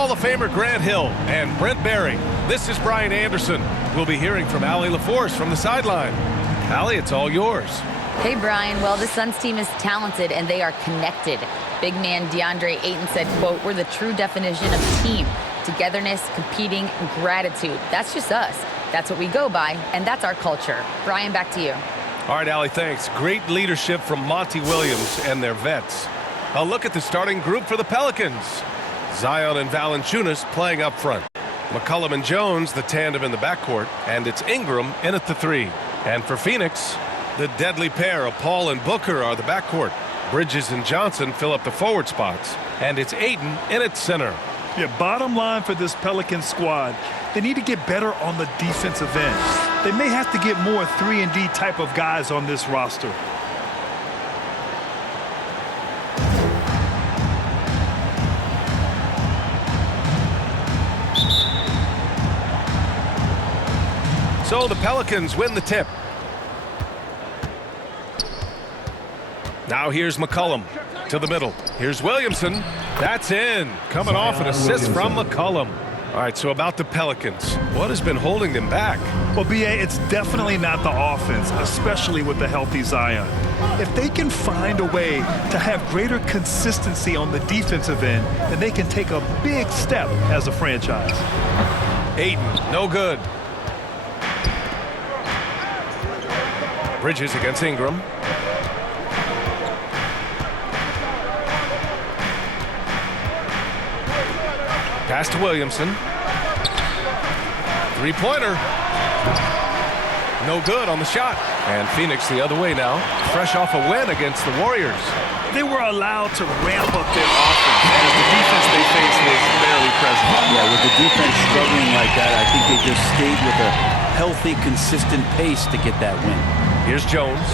Hall of Famer Grant Hill and Brent Barry. This is Brian Anderson. We'll be hearing from Allie LaForce from the sideline. Allie, it's all yours. Hey, Brian. Well, the Suns team is talented and they are connected. Big man DeAndre Ayton said, quote, "We're the true definition of team. Togetherness, competing, gratitude. That's just us. That's what we go by, and that's our culture." Brian, back to you. All right, Allie, thanks. Great leadership from Monty Williams and their vets. A look at the starting group for the Pelicans. Zion and Valanciunas playing up front. McCollum and Jones, the tandem in the backcourt, and it's Ingram in at the 3. And for Phoenix, the deadly pair of Paul and Booker are the backcourt. Bridges and Johnson fill up the forward spots, and it's Ayton in at center. Yeah, bottom line for this Pelicans squad, they need to get better on the defensive end. They may have to get more 3-and-D type of guys on this roster. So the Pelicans win the tip. Now here's McCollum to the middle. Here's Williamson. That's in. Coming off an assist from McCollum. All right, so about the Pelicans. What has been holding them back? Well, B.A., it's definitely not the offense, especially with the healthy Zion. If they can find a way to have greater consistency on the defensive end, then they can take a big step as a franchise. Ayton, no good. Bridges against Ingram. Pass to Williamson. Three-pointer. No good on the shot. And Phoenix the other way now. Fresh off a win against the Warriors. They were allowed to ramp up their offense as the defense they faced was barely present. Yeah, with the defense struggling like that, I think they just stayed with a healthy, consistent pace to get that win. Here's Jones.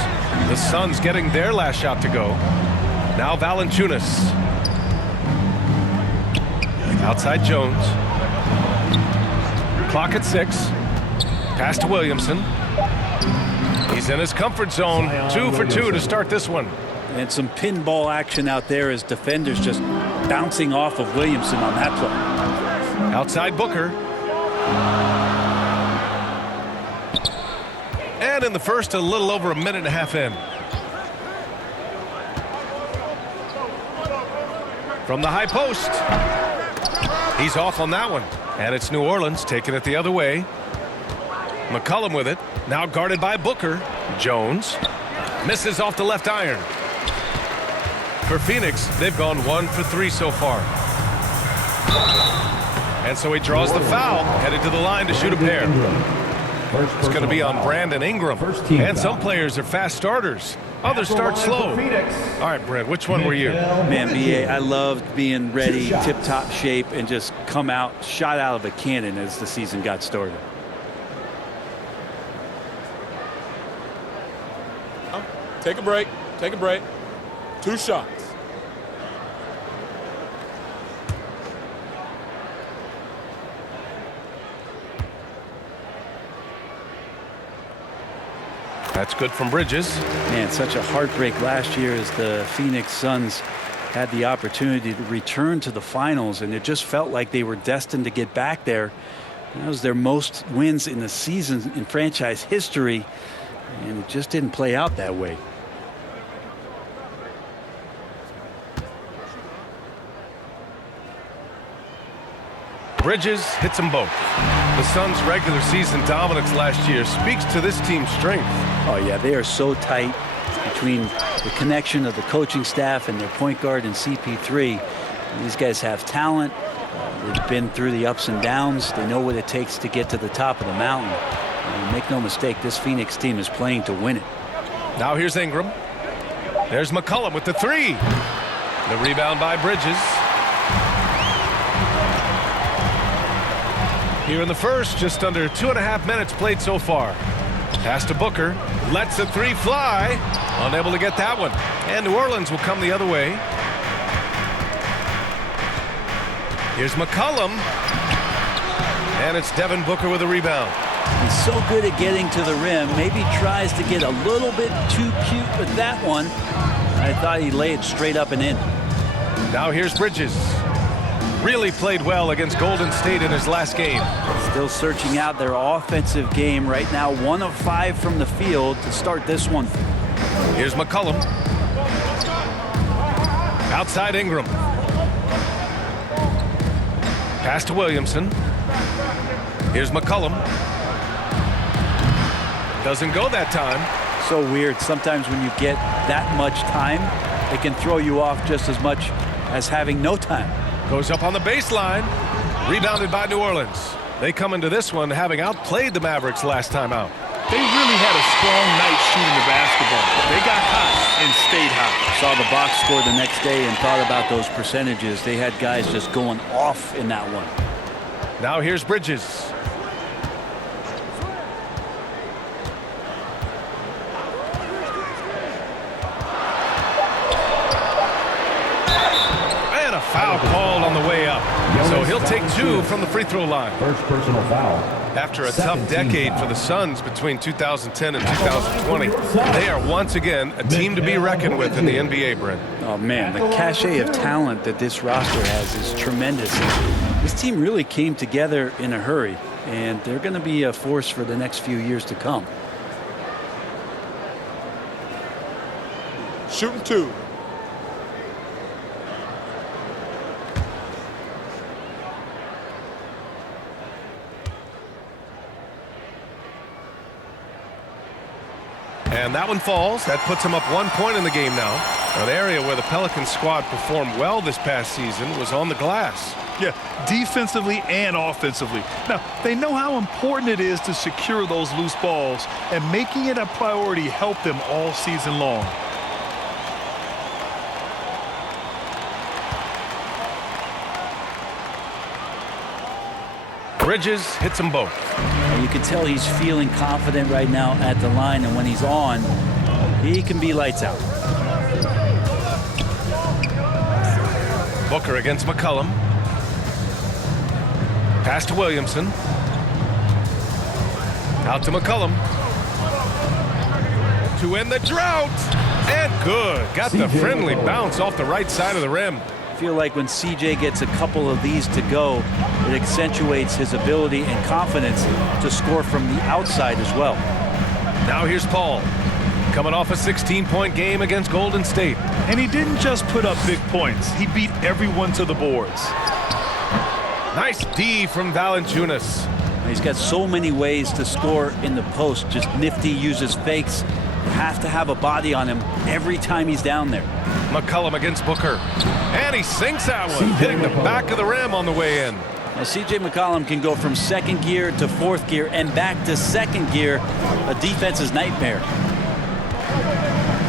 The Suns getting their last shot to go. Now Valanciunas. Outside Jones. Clock at 6. Pass to Williamson. He's in his comfort zone. 2 for 2 to start this one. And some pinball action out there as defenders just bouncing off of Williamson on that play. Outside Booker. And in the first, a little over a minute and a half in. From the high post. He's off on that one. And it's New Orleans taking it the other way. McCollum with it. Now guarded by Booker. Jones. Misses off the left iron. For Phoenix, they've gone 1 for 3 so far. And so he draws the foul. Headed to the line to shoot a pair. It's going to be on Brandon Ingram. And some players are fast starters. Others start slow. All right, Brent, which one were you? Man, B.A., I loved being ready, tip-top shape, and just come out, shot out of a cannon as the season got started. Take a break. Take a break. 2 shots. That's good from Bridges. Man, such a heartbreak last year as the Phoenix Suns had the opportunity to return to the finals, and it just felt like they were destined to get back there. That was their most wins in the season in franchise history, and it just didn't play out that way. Bridges hits them both. The Suns' regular season dominance last year speaks to this team's strength. Oh, yeah, they are so tight between the connection of the coaching staff and their point guard and CP3. These guys have talent. They've been through the ups and downs. They know what it takes to get to the top of the mountain. And make no mistake, this Phoenix team is playing to win it. Now here's Ingram. There's McCollum with the 3. The rebound by Bridges. Here in the first, just under 2.5 minutes played so far. Pass to Booker. Lets the 3 fly. Unable to get that one. And New Orleans will come the other way. Here's McCollum. And it's Devin Booker with a rebound. He's so good at getting to the rim. Maybe tries to get a little bit too cute with that one. I thought he'd lay it straight up and in. Now here's Bridges. really played well against Golden State in his last game. Still searching out their offensive game right now. 1 of 5 from the field to start this one. Here's McCollum. Outside Ingram. Pass to Williamson. Here's McCollum. Doesn't go that time. So weird. Sometimes when you get that much time, it can throw you off just as much as having no time. Goes up on the baseline. Rebounded by New Orleans. They come into this one having outplayed the Mavericks last time out. They really had a strong night shooting the basketball. They got hot and stayed hot. Saw the box score the next day and thought about those percentages. They had guys just going off in that one. Now here's Bridges. And a foul called on the way up. So he'll take 2 from the free throw line. First personal foul. After a tough decade for the Suns between 2010 and 2020, they are once again a team to be reckoned with in the NBA, Brent. Oh, man, the cachet of talent that this roster has is tremendous. This team really came together in a hurry, and they're going to be a force for the next few years to come. Shooting 2. And that one falls. That puts him up 1 point in the game now. An area where the Pelicans squad performed well this past season was on the glass. Yeah, defensively and offensively. Now, they know how important it is to secure those loose balls, and making it a priority helped them all season long. Bridges hits them both. And you can tell he's feeling confident right now at the line, and when he's on, he can be lights out. Booker against McCollum. Pass to Williamson. Out to McCollum. To end the drought. And good. Got the friendly bounce off the right side of the rim. I feel like when CJ gets a couple of these to go, it accentuates his ability and confidence to score from the outside as well. Now here's Paul. Coming off a 16-point game against Golden State. And he didn't just put up big points. He beat everyone to the boards. Nice D from Valanciunas. He's got so many ways to score in the post. Just nifty, uses fakes. You have to have a body on him every time he's down there. McCollum against Booker. And he sinks that one, hitting the back of the rim on the way in. Now, C.J. McCollum can go from second gear to fourth gear and back to second gear. A defense's nightmare.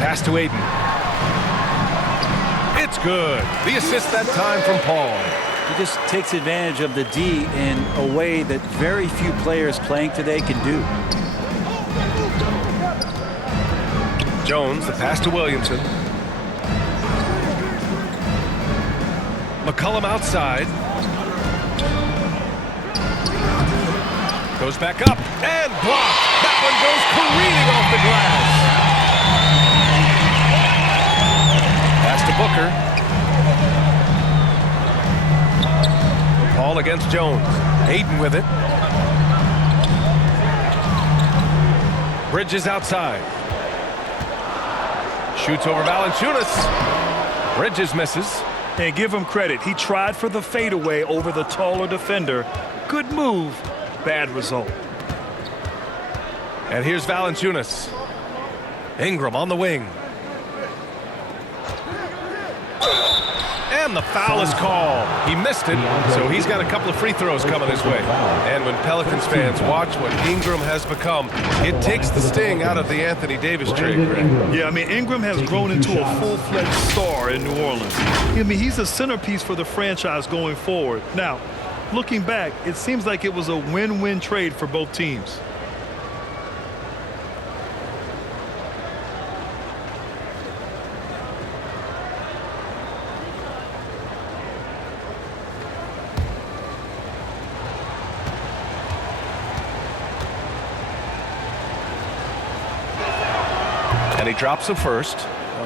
Pass to Aiden. It's good. The assist that time from Paul. He just takes advantage of the D in a way that very few players playing today can do. Jones, the pass to Williamson. McCollum outside. Goes back up and blocked. That one goes careening off the glass. Pass to Booker. Paul against Jones. Aiden with it. Bridges outside. Shoots over Valanciunas. Bridges misses. And give him credit. He tried for the fadeaway over the taller defender. Good move, bad result. And here's Valanciunas. Ingram on the wing. And the foul is called. He missed it, so he's got a couple of free throws coming his way. And when Pelicans fans watch what Ingram has become, it takes the sting out of the Anthony Davis trade. Yeah, I mean, Ingram has grown into a full-fledged star in New Orleans. I mean, he's a centerpiece for the franchise going forward. Now, looking back, it seems like it was a win-win trade for both teams. And he drops the first.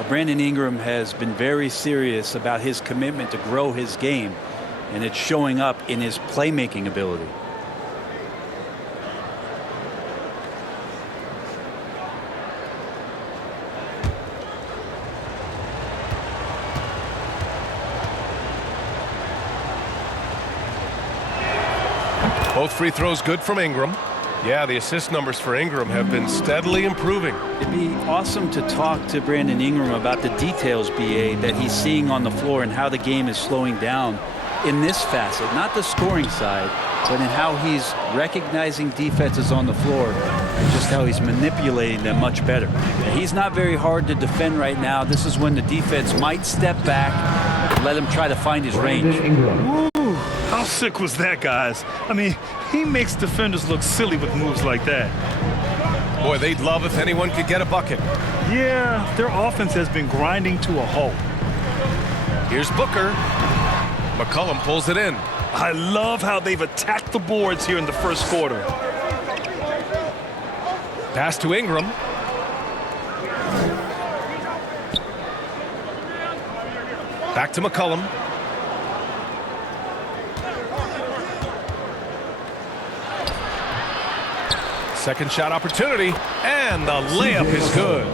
Brandon Ingram has been very serious about his commitment to grow his game. and it's showing up in his playmaking ability. Both free throws good from Ingram. Yeah, the assist numbers for Ingram have been steadily improving. It'd be awesome to talk to Brandon Ingram about the details, BA, that he's seeing on the floor and how the game is slowing down in this facet, not the scoring side, but in how he's recognizing defenses on the floor and just how he's manipulating them much better. He's not very hard to defend right now. This is when the defense might step back and let him try to find his range. Woo! How sick was that, guys? I mean, he makes defenders look silly with moves like that. Boy, they'd love if anyone could get a bucket. Yeah, their offense has been grinding to a halt. Here's Booker. McCollum pulls it in. I love how they've attacked the boards here in the first quarter. Pass to Ingram. Back to McCollum. Second shot opportunity, and the layup is good.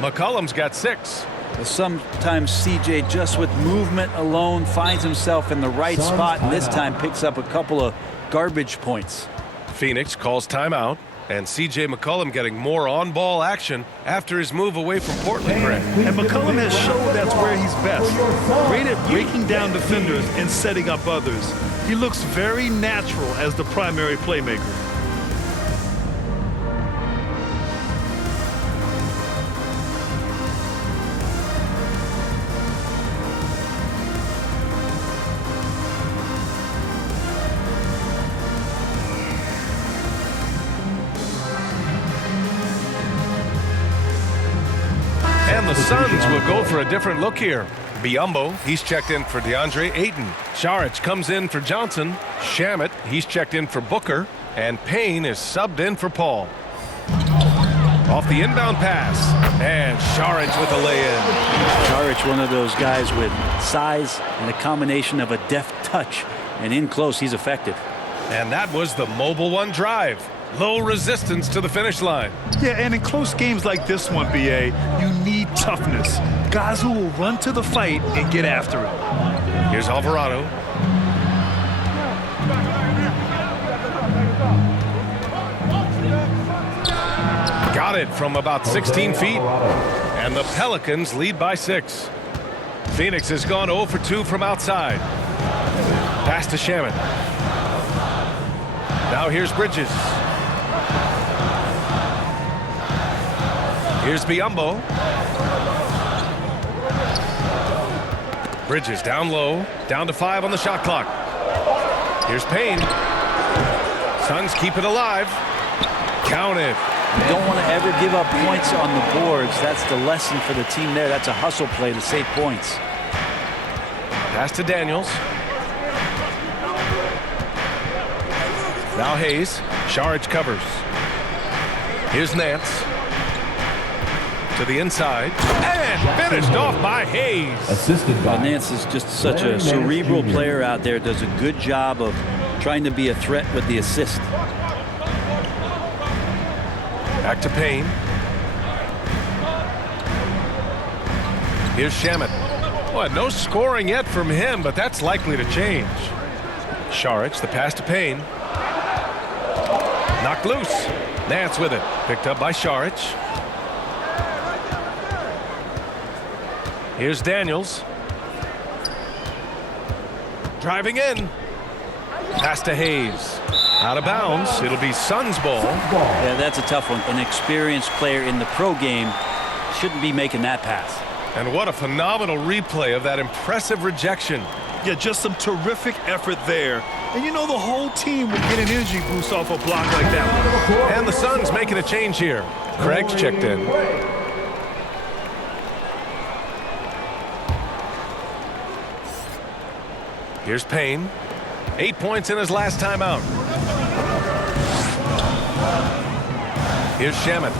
McCollum's got 6. Sometimes CJ, just with movement alone, finds himself in the right spot, and this time picks up a couple of garbage points. Phoenix calls timeout, and CJ McCollum getting more on-ball action after his move away from Portland. And McCollum has showed that's where he's best. Great at breaking down defenders and setting up others. He looks very natural as the primary playmaker. And the Suns will go for a different look here. Biyombo, he's checked in for DeAndre Ayton. Saric comes in for Johnson. Shamet, he's checked in for Booker. And Payne is subbed in for Paul. Off the inbound pass. And Saric with a lay-in. Saric, one of those guys with size and a combination of a deft touch. And in close, he's effective. And that was the mobile one drive. Low resistance to the finish line. Yeah, and in close games like this one, BA, you need toughness. Guys who will run to the fight and get after it. Here's Alvarado. Got it from about 16 feet. And the Pelicans lead by 6. Phoenix has gone 0 for 2 from outside. Pass to Shamet. Now here's Bridges. Here's Biyombo. Bridges down low, down to 5 on the shot clock. Here's Payne. Suns keep it alive. Count it. You don't want to ever give up points on the boards. That's the lesson for the team there. That's a hustle play to save points. Pass to Daniels. Now Hayes. Saric covers. Here's Nance. To the inside. And finished off by Hayes. Assisted by Nance is just such a cerebral player out there. Does a good job of trying to be a threat with the assist. Back to Payne. Here's Shamet. Well, no scoring yet from him, but that's likely to change. Saric, the pass to Payne. Knocked loose. Nance with it. Picked up by Saric. Here's Daniels. Driving in. Pass to Hayes. Out of bounds. It'll be Suns ball. Yeah, that's a tough one. An experienced player in the pro game shouldn't be making that pass. And what a phenomenal replay of that impressive rejection. Yeah, just some terrific effort there. And you know the whole team would get an energy boost off a block like that. And the Suns making a change here. Craig's checked in. Here's Payne. 8 points in his last time out. Here's Shamet.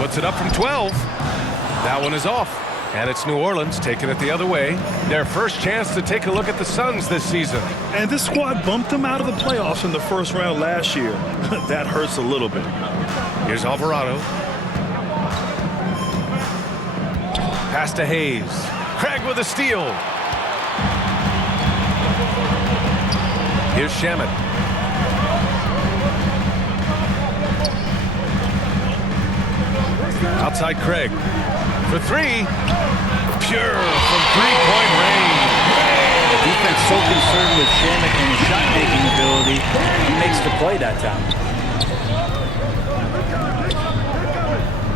Puts it up from 12. That one is off. And it's New Orleans taking it the other way. Their first chance to take a look at the Suns this season. And this squad bumped them out of the playoffs in the first round last year. That hurts a little bit. Here's Alvarado. Pass to Hayes. Craig with a steal. Here's Shamet. Outside Craig. For three. Pure from three-point range. The defense so concerned with Shamet and his shot-making ability, he makes the play that time.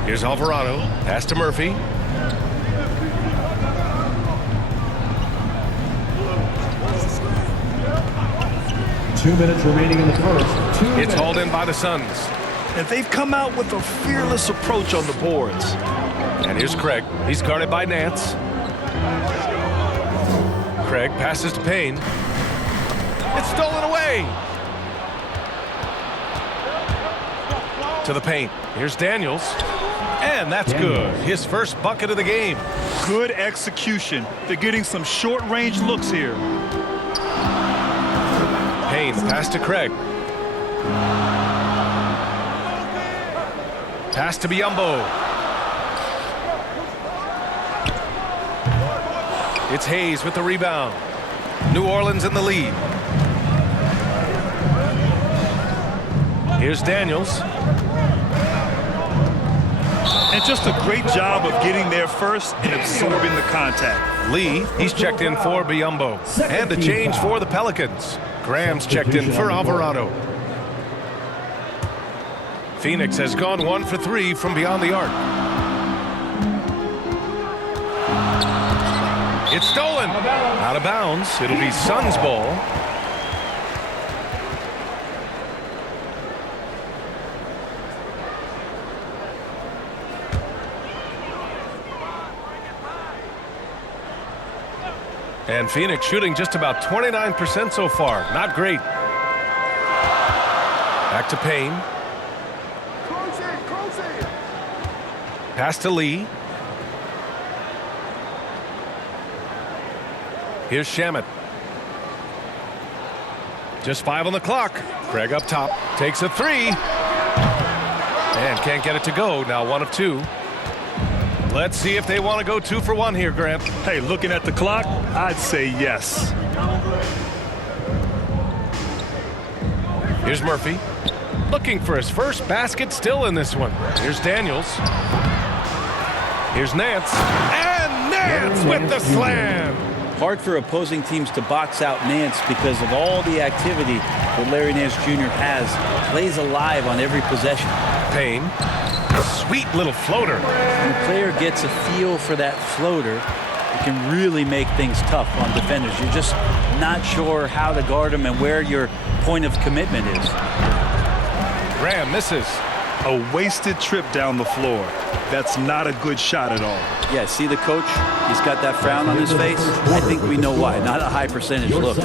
Here's Alvarado. Pass to Murphy. Two minutes remaining in the first. It's hauled in by the Suns. And they've come out with a fearless approach on the boards. And here's Craig. He's guarded by Nance. Craig passes to Payne. It's stolen away. To the paint. Here's Daniels. And that's good. His first bucket of the game. Good execution. They're getting some short-range looks here. Payne pass to Craig. Pass to Biyombo. It's Hayes with the rebound. New Orleans in the lead. Here's Daniels. And just a great job of getting there first and absorbing the contact. Lee, he's checked in for Biyombo. And a change for the Pelicans. Graham's checked in for Alvarado. Phoenix has gone 1 for 3 from beyond the arc. It's stolen. Out of bounds. It'll be Suns ball. And Phoenix shooting just about 29% so far. Not great. Back to Payne. Pass to Lee. Here's Shamet. Just 5 on the clock. Craig up top. Takes a three. And can't get it to go. Now 1 of 2. Let's see if they want to go 2 for 1 here, Grant. Hey, looking at the clock, I'd say yes. Here's Murphy. Looking for his first basket still in this one. Here's Daniels. Here's Nance. And Nance with the slam. Hard for opposing teams to box out Nance because of all the activity that Larry Nance Jr. has. Plays alive on every possession. Payne. Sweet little floater. When a player gets a feel for that floater, it can really make things tough on defenders. You're just not sure how to guard them and where your point of commitment is. Graham misses. A wasted trip down the floor. That's not a good shot at all. Yeah, see the coach? He's got that frown on his face. I think we know why. Not a high percentage look.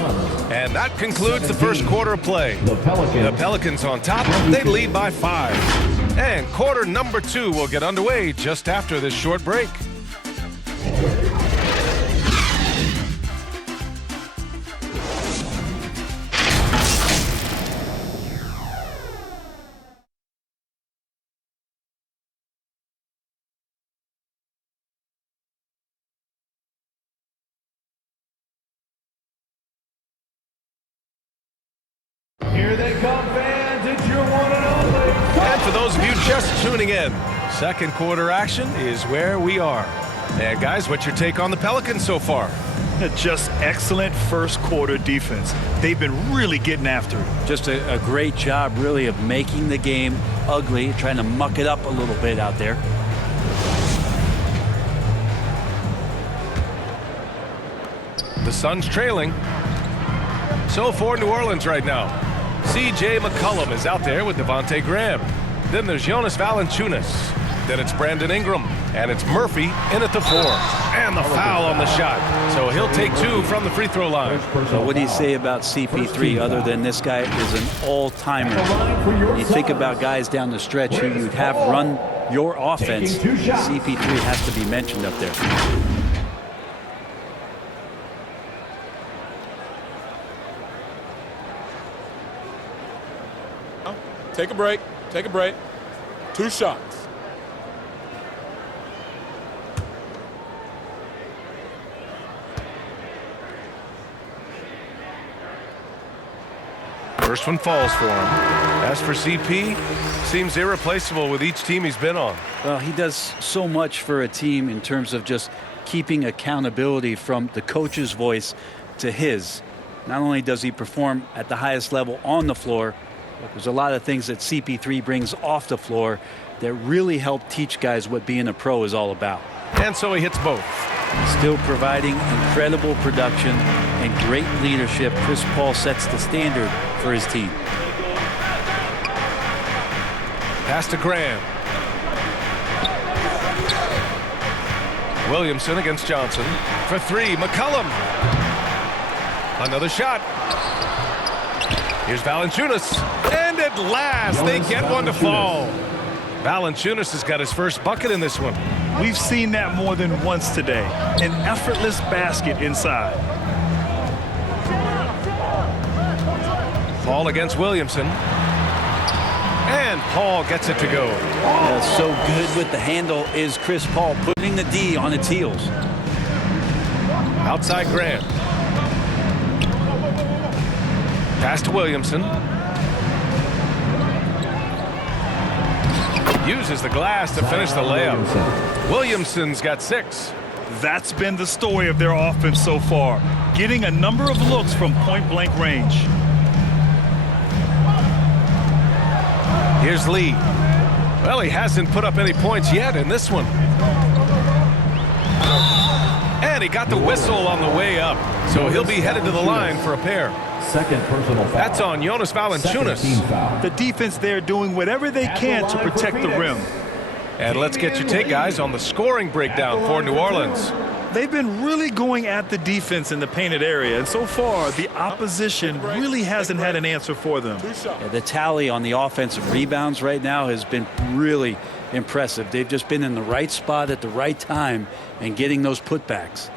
And that concludes the first quarter of play. The Pelicans on top. They lead by 5. And quarter number 2 will get underway just after this short break. Here they come, fans. It's your one and only. And for those of you just tuning in, second quarter action is where we are. And guys, what's your take on the Pelicans so far? Just excellent first quarter defense. They've been really getting after it. Just a great job, really, of making the game ugly, trying to muck it up a little bit out there. The Suns trailing. So for New Orleans right now, C.J. McCollum is out there with Devontae Graham. Then there's Jonas Valanciunas. Then it's Brandon Ingram. And it's Murphy in at the 4. And the foul on the shot. So he'll take 2 from the free throw line. So what do you say about CP3 other than this guy is an all-timer? You think about guys down the stretch who you'd have run your offense. CP3 has to be mentioned up there. Take a break. Take a break. 2 shots. First one falls for him. As for CP, seems irreplaceable with each team he's been on. Well, he does so much for a team in terms of just keeping accountability from the coach's voice to his. Not only does he perform at the highest level on the floor, but there's a lot of things that CP3 brings off the floor that really help teach guys what being a pro is all about. And so he hits both. Still providing incredible production and great leadership. Chris Paul sets the standard for his team. Pass to Graham. Williamson against Johnson. For 3, McCollum. Another shot. Here's Valanciunas. And at last, they get one to fall. Valanciunas has got his first bucket in this one. We've seen that more than once today. An effortless basket inside. Paul against Williamson. And Paul gets it to go. So good with the handle is Chris Paul, putting the D on its heels. Outside Grant. Pass to Williamson. Uses the glass to finish the layup. Williamson's got 6. That's been the story of their offense so far, getting a number of looks from point-blank range. Here's Lee. Well, he hasn't put up any points yet in this one. And he got the whistle on the way up, so he'll be headed to the line for a pair. Second personal foul. That's on Jonas Valanciunas. The defense there doing whatever they can to protect the rim. And let's get your take, guys, on the scoring breakdown for New Orleans. They've been really going at the defense in the painted area, and so far the opposition really hasn't had an answer for them. Yeah, the tally on the offensive rebounds right now has been really impressive. They've just been in the right spot at the right time and getting those putbacks.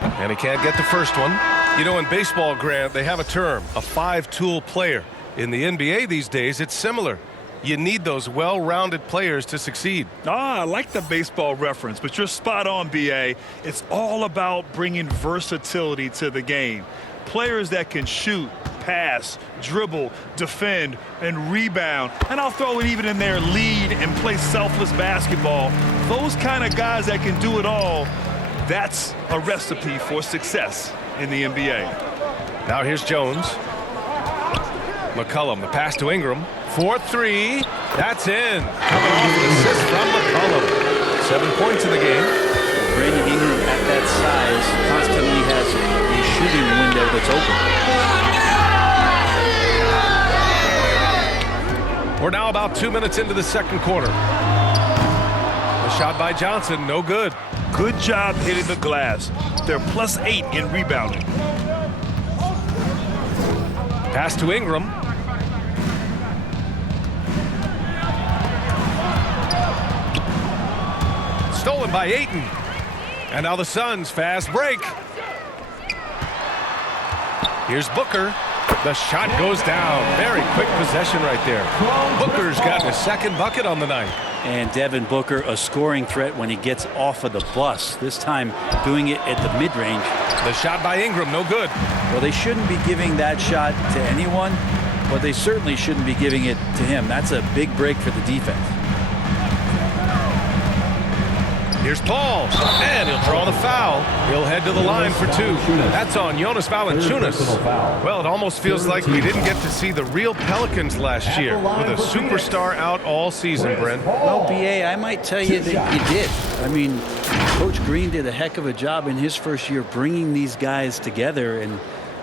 And he can't get the first one. You know, in baseball, Grant, they have a term, a 5-tool player. In the NBA these days, it's similar. You need those well-rounded players to succeed. I like the baseball reference, but you're spot on, B.A. It's all about bringing versatility to the game. Players that can shoot, pass, dribble, defend, and rebound. And I'll throw it even in there, lead and play selfless basketball. Those kind of guys that can do it all, that's a recipe for success in the NBA. Now here's Jones. McCollum, the pass to Ingram. 4-3. That's in. Coming off an assist from McCollum. 7 points in the game. Brandon Ingram at that size constantly has a shooting window that's open. We're now about 2 minutes into the second quarter. The shot by Johnson, no good. Good job hitting the glass. They're +8 in rebounding. Pass to Ingram. Stolen by Ayton. And now the Suns fast break. Here's Booker. The shot goes down. Very quick possession right there. Booker's got his second bucket on the night. And Devin Booker, a scoring threat when he gets off of the bus. This time doing it at the mid-range. The shot by Ingram, no good. Well, they shouldn't be giving that shot to anyone, but they certainly shouldn't be giving it to him. That's a big break for the defense. Here's Paul, and he'll draw the foul. He'll head to the line for 2. That's on Jonas Valanciunas. Well, it almost feels like we didn't get to see the real Pelicans last year with a superstar out all season, Brent. Well, B.A., I might tell you that you did. I mean, Coach Green did a heck of a job in his first year bringing these guys together. And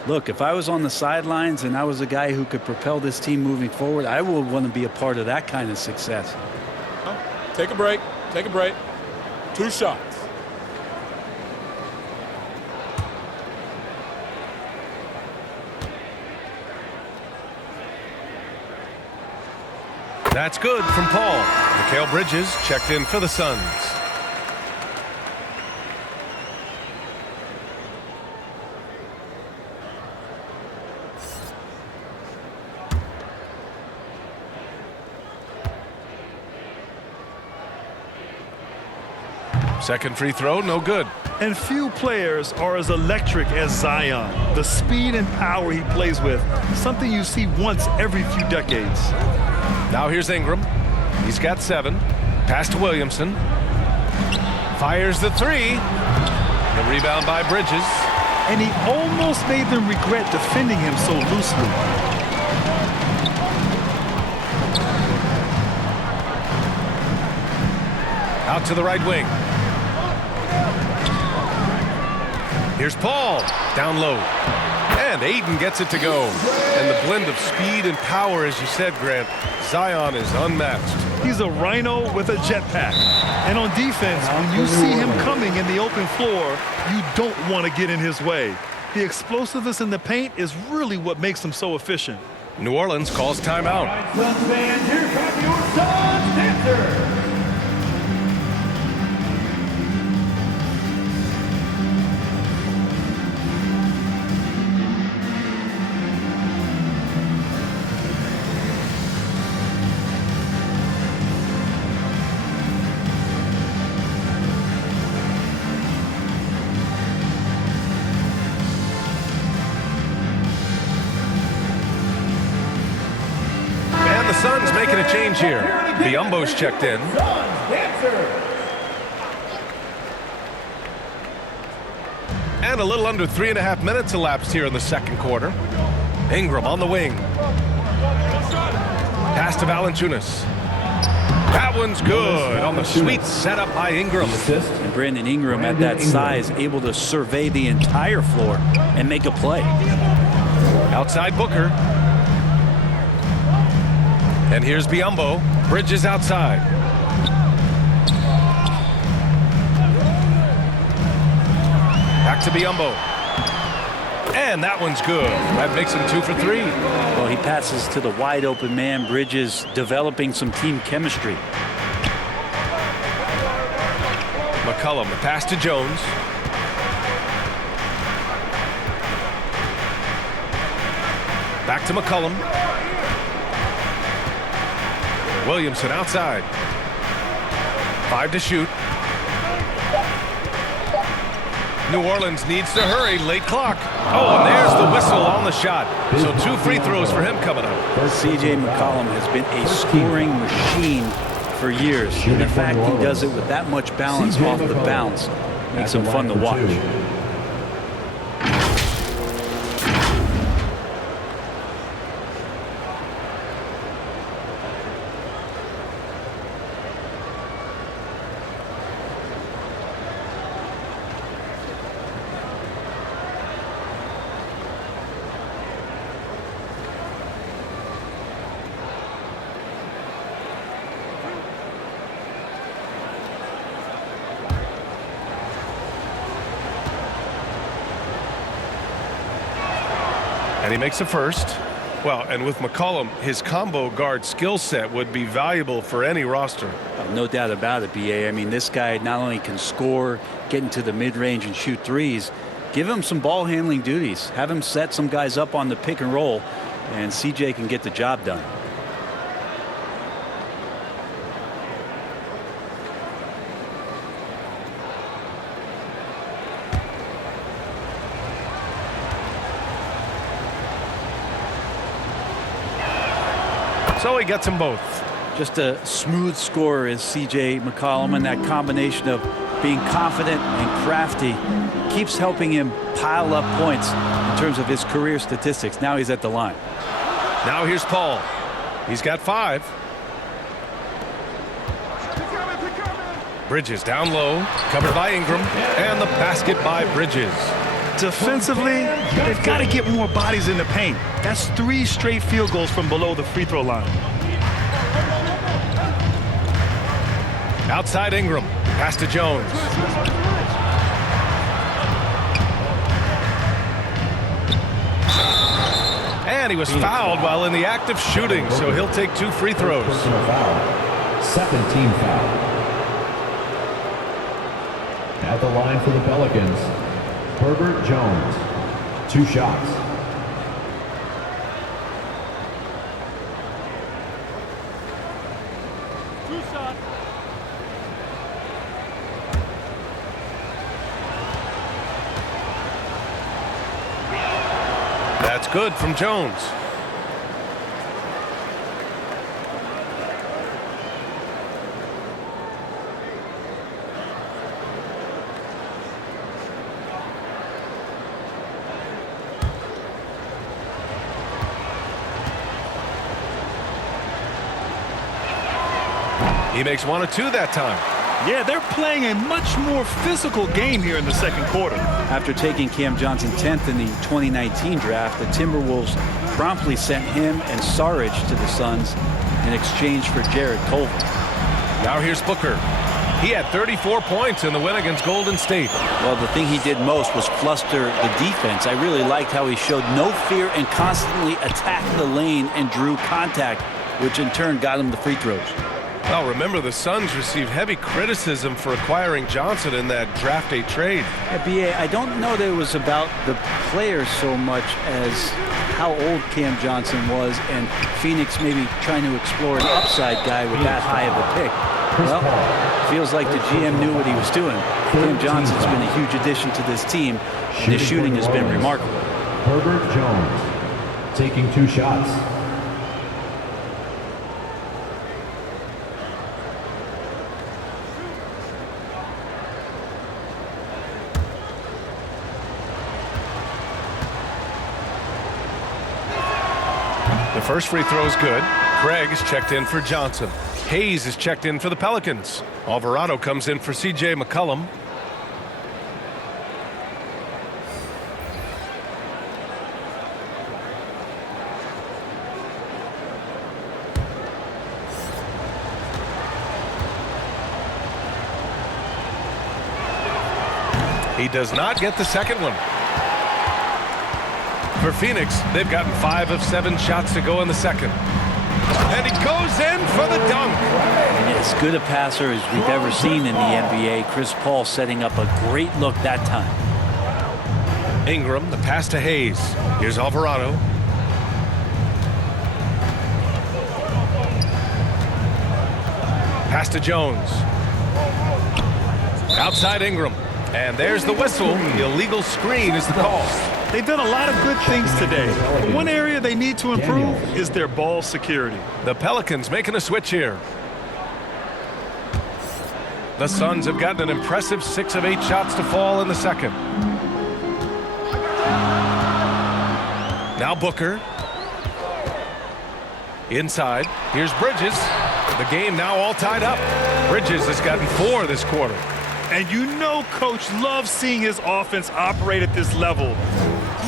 look, if I was on the sidelines and I was a guy who could propel this team moving forward, I would want to be a part of that kind of success. Take a break. Take a break. 2 shots. That's good from Paul. Mikal Bridges checked in for the Suns. Second free throw, no good. And few players are as electric as Zion. The speed and power he plays with, something you see once every few decades. Now here's Ingram. He's got 7. Pass to Williamson. Fires the 3. The rebound by Bridges. And he almost made them regret defending him so loosely. Out to the right wing. Here's Paul, down low. And Aiden gets it to go. And the blend of speed and power, as you said, Grant, Zion is unmatched. He's a rhino with a jetpack. And on defense, when you see him coming in the open floor, you don't want to get in his way. The explosiveness in the paint is really what makes him so efficient. New Orleans calls timeout. All right, Suns fans, here comes your Suns dancer. Suns making a change here. Biombo's checked in. And a little under 3.5 minutes elapsed here in the second quarter. Ingram on the wing. Pass to Valanciunas. That one's good on the sweet setup by Ingram. And Brandon Ingram at that size, able to survey the entire floor and make a play. Outside Booker. And here's Biombo. Bridges outside. Back to Biombo. And that one's good. That makes him 2 for 3. Well, he passes to the wide open man. Bridges developing some team chemistry. McCollum, the pass to Jones. Back to McCollum. Williamson outside. 5 to shoot. New Orleans needs to hurry. Late clock. Oh, and there's the whistle on the shot. So 2 free throws for him coming up. C.J. McCollum has been a scoring machine for years. And the fact he does it with that much balance off the bounce makes him fun to watch. And he makes a first. Well, and with McCollum, his combo guard skill set would be valuable for any roster. No doubt about it, B.A. I mean, this guy not only can score, get into the mid-range and shoot threes, give him some ball handling duties. Have him set some guys up on the pick and roll, and C.J. can get the job done. So he gets them both. Just a smooth scorer is C.J. McCollum, and that combination of being confident and crafty keeps helping him pile up points in terms of his career statistics. Now he's at the line. Now here's Paul. He's got 5. Bridges down low, covered by Ingram, and the basket by Bridges. Defensively, they've got to get more bodies in the paint. That's 3 straight field goals from below the free throw line. Outside Ingram, pass to Jones. And he was fouled while in the act of shooting, so he'll take 2 free throws. Personal foul. Second team foul. At the line for the Pelicans, Herbert Jones. 2 shots. That's good from Jones. He makes 1 of 2 that time. Yeah, they're playing a much more physical game here in the second quarter. After taking Cam Johnson 10th in the 2019 draft, the Timberwolves promptly sent him and Saric to the Suns in exchange for Jared Culver. Now here's Booker. He had 34 points in the win against Golden State. Well, the thing he did most was fluster the defense. I really liked how he showed no fear and constantly attacked the lane and drew contact, which in turn got him the free throws. Well, remember, the Suns received heavy criticism for acquiring Johnson in that draft day trade. Yeah, B.A., I don't know that it was about the player so much as how old Cam Johnson was and Phoenix maybe trying to explore an upside guy with that high of a pick. Well, feels like the GM knew what he was doing. Cam Johnson's been a huge addition to this team, and his shooting has been remarkable. Herbert Jones taking 2 shots. The first free throw is good. Craig is checked in for Johnson. Hayes is checked in for the Pelicans. Alvarado comes in for C.J. McCollum. He does not get the second one. For Phoenix, they've gotten 5 of 7 shots to go in the second. And he goes in for the dunk. And as good a passer as we've ever seen in the NBA, Chris Paul setting up a great look that time. Ingram, the pass to Hayes. Here's Alvarado. Pass to Jones. Outside Ingram. And there's the whistle. The illegal screen is the call. They've done a lot of good things today. But one area they need to improve is their ball security. The Pelicans making a switch here. The Suns have gotten an impressive 6 of 8 shots to fall in the second. Now Booker. Inside. Here's Bridges. The game now all tied up. Bridges has gotten 4 this quarter. And you know Coach loves seeing his offense operate at this level.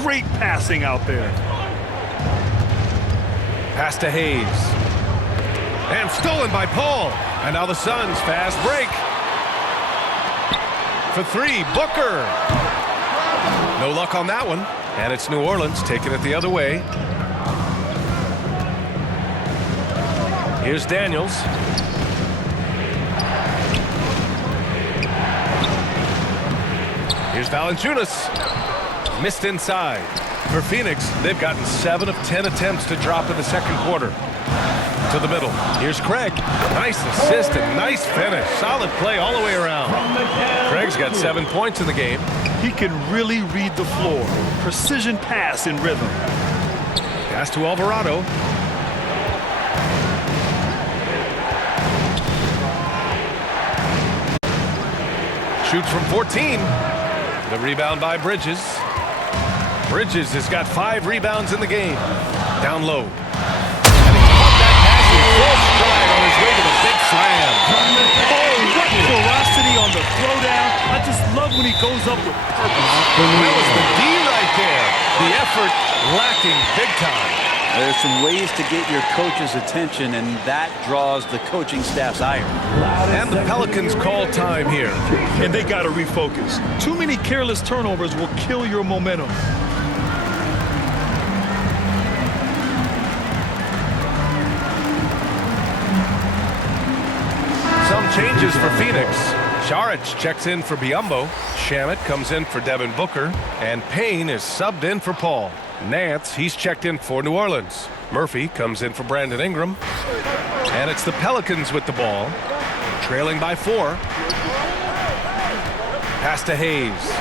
Great passing out there. Pass to Hayes. And stolen by Paul. And now the Suns fast break. For 3, Booker. No luck on that one. And it's New Orleans taking it the other way. Here's Daniels. Here's Valanciunas. Missed inside. For Phoenix, they've gotten 7 of 10 attempts to drop in the second quarter. To the middle. Here's Craig. Nice assist and nice finish. Solid play all the way around. Craig's got 7 points in the game. He can really read the floor. Precision pass in rhythm. Pass to Alvarado. Shoots from 14. The rebound by Bridges. Bridges has got 5 rebounds in the game. Down low. And he caught that pass in full stride on his way to the big slam. Oh, what ferocity on the throwdown. I just love when he goes up with purpose. That was the D right there. The effort lacking big time. There's some ways to get your coach's attention, and that draws the coaching staff's ire. And the Pelicans call time here. And they got to refocus. Too many careless turnovers will kill your momentum. changes for Phoenix. Saric checks in for Biyombo. Shamet comes in for Devin Booker. And Payne is subbed in for Paul. Nance, he's checked in for New Orleans. Murphy comes in for Brandon Ingram. And it's the Pelicans with the ball, trailing by 4. Pass to Hayes.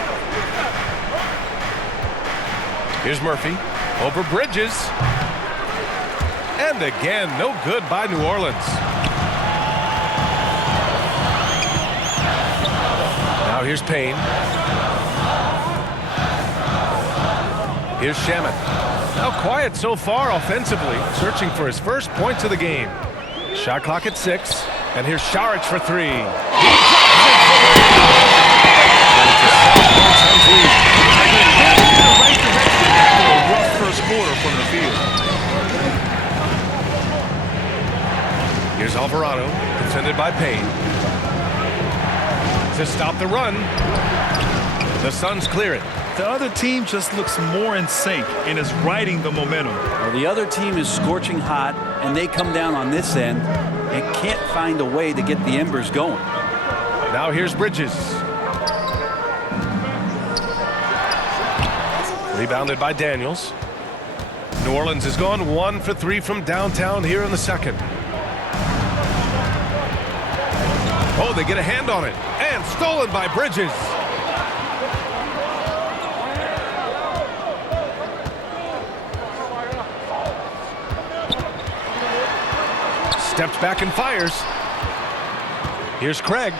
Here's Murphy over Bridges. And again, no good by New Orleans. Now here's Payne. Here's Shamet. Now quiet so far offensively, searching for his first points of the game. Shot clock at 6, and here's Saric for 3. Rough first quarter from the field. Here's Alvarado, defended by Payne. To stop the run. The Suns clear it. The other team just looks more in sync and is riding the momentum. Well, the other team is scorching hot, and they come down on this end and can't find a way to get the embers going. Now here's Bridges. Rebounded by Daniels. New Orleans has gone 1 for 3 from downtown here in the second. Oh, they get a hand on it. And stolen by Bridges. Steps back and fires. Here's Craig.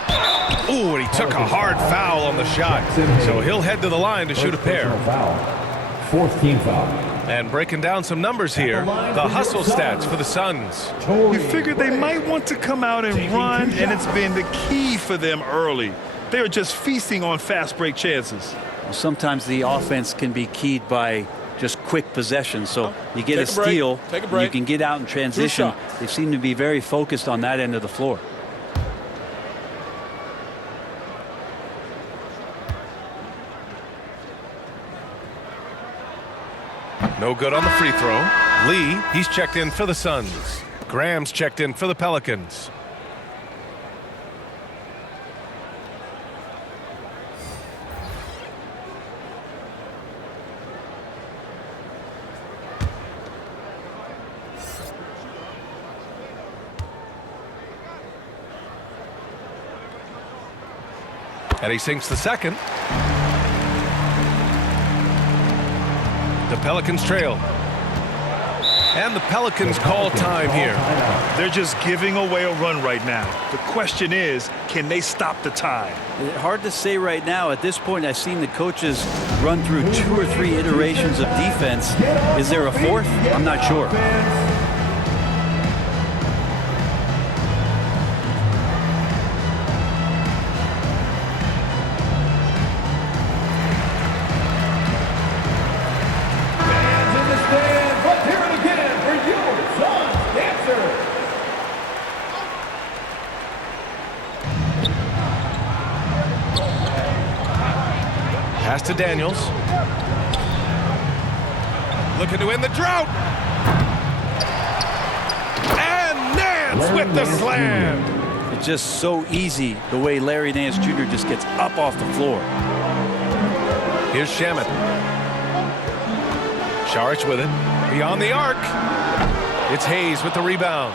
Ooh, and he took a hard foul on the shot. So he'll head to the line to shoot a pair. Fourth team foul. And breaking down some numbers here, the hustle stats for the Suns. You figured they might want to come out and run, and it's been the key for them early. They're just feasting on fast break chances. Well, sometimes the offense can be keyed by just quick possession. So you get a steal, you can get out in transition. They seem to be very focused on that end of the floor. No good on the free throw. Lee, he's checked in for the Suns. Graham's checked in for the Pelicans. And he sinks the second. The Pelicans trail. And the Pelicans call time here. They're just giving away a run right now. The question is, can they stop the tide? Hard to say right now. At this point, I've seen the coaches run through 2 or 3 iterations of defense. Is there a fourth? I'm not sure. Pass to Daniels. Looking to win the drought. And Nance with the slam. It's just so easy the way Larry Nance Jr. just gets up off the floor. Here's Shamet. Saric with it. Beyond the arc. It's Hayes with the rebound.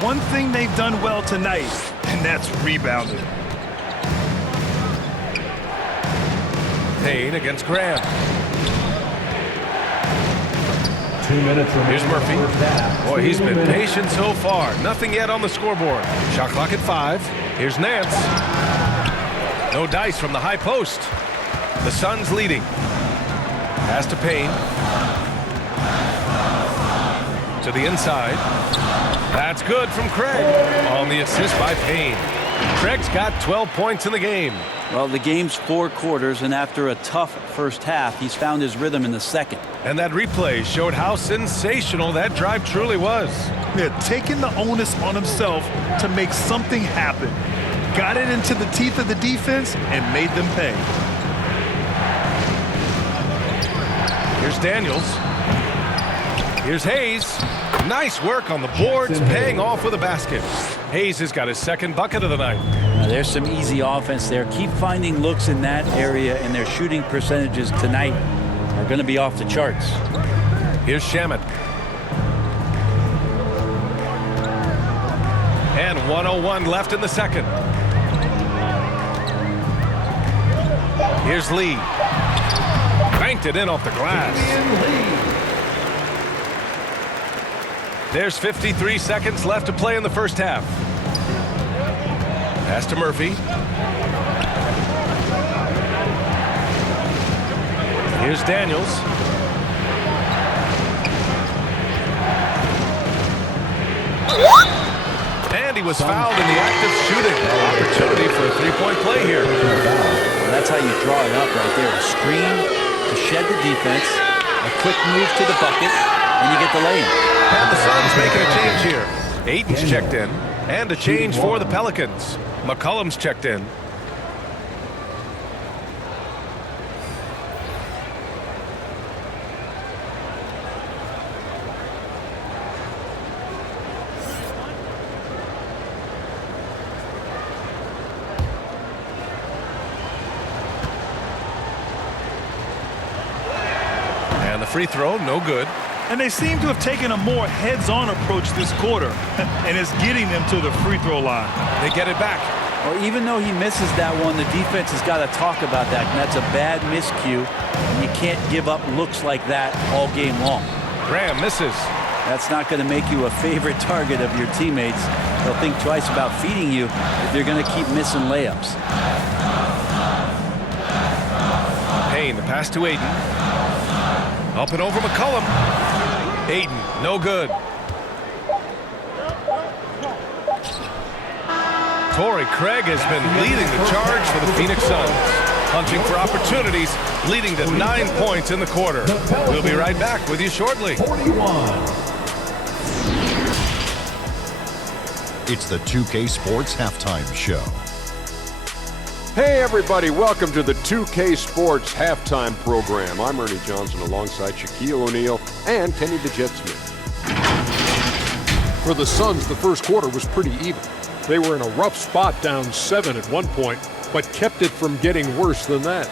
One thing they've done well tonight, and that's rebounding. Payne against Graham. 2 minutes remaining. Here's Murphy. First half. Boy, he's 2 been minutes. patient so far. Nothing yet on the scoreboard. Shot clock at 5. Here's Nance. No dice from the high post. The Suns leading. Pass to Payne. To the inside. That's good from Craig on the assist by Payne. Craig's got 12 points in the game. Well, the game's 4 quarters, and after a tough first half, he's found his rhythm in the second. And that replay showed how sensational that drive truly was. They're taking the onus on himself to make something happen. Got it into the teeth of the defense and made them pay. Here's Daniels. Here's Hayes. Nice work on the boards, paying off with a basket. Hayes has got his second bucket of the night. Now, there's some easy offense there. Keep finding looks in that area, and their shooting percentages tonight are going to be off the charts. Here's Shamet. And 1:01 left in the second. Here's Lee. Banked it in off the glass. There's 53 seconds left to play in the first half. Pass to Murphy. Here's Daniels. And he was fouled in the act of shooting. Opportunity for a three-point play here. Well, that's how you draw it up right there. A screen to shed the defense, a quick move to the bucket, and you get the lane. And the Suns making a change here. Aiton's checked in. And a change for the Pelicans. McCollum's checked in. And the free throw, no good. And they seem to have taken a more heads-on approach this quarter, and it's getting them to the free throw line. They get it back. Well, even though he misses that one, the defense has got to talk about that, and that's a bad miscue, and you can't give up looks like that all game long. Graham misses. That's not going to make you a favorite target of your teammates. They'll think twice about feeding you if they're going to keep missing layups. Payne, the pass to Ayton. Up and over McCollum. Ayton, no good. Torrey Craig has been leading the charge for the Phoenix Suns. Punching for opportunities, leading to 9 points in the quarter. We'll be right back with you shortly. It's the 2K Sports Halftime Show. Hey everybody, welcome to the 2K Sports Halftime Program. I'm Ernie Johnson alongside Shaquille O'Neal and Kenny the Jet Smith. For the Suns, the first quarter was pretty even. They were in a rough spot, down 7 at one point, but kept it from getting worse than that.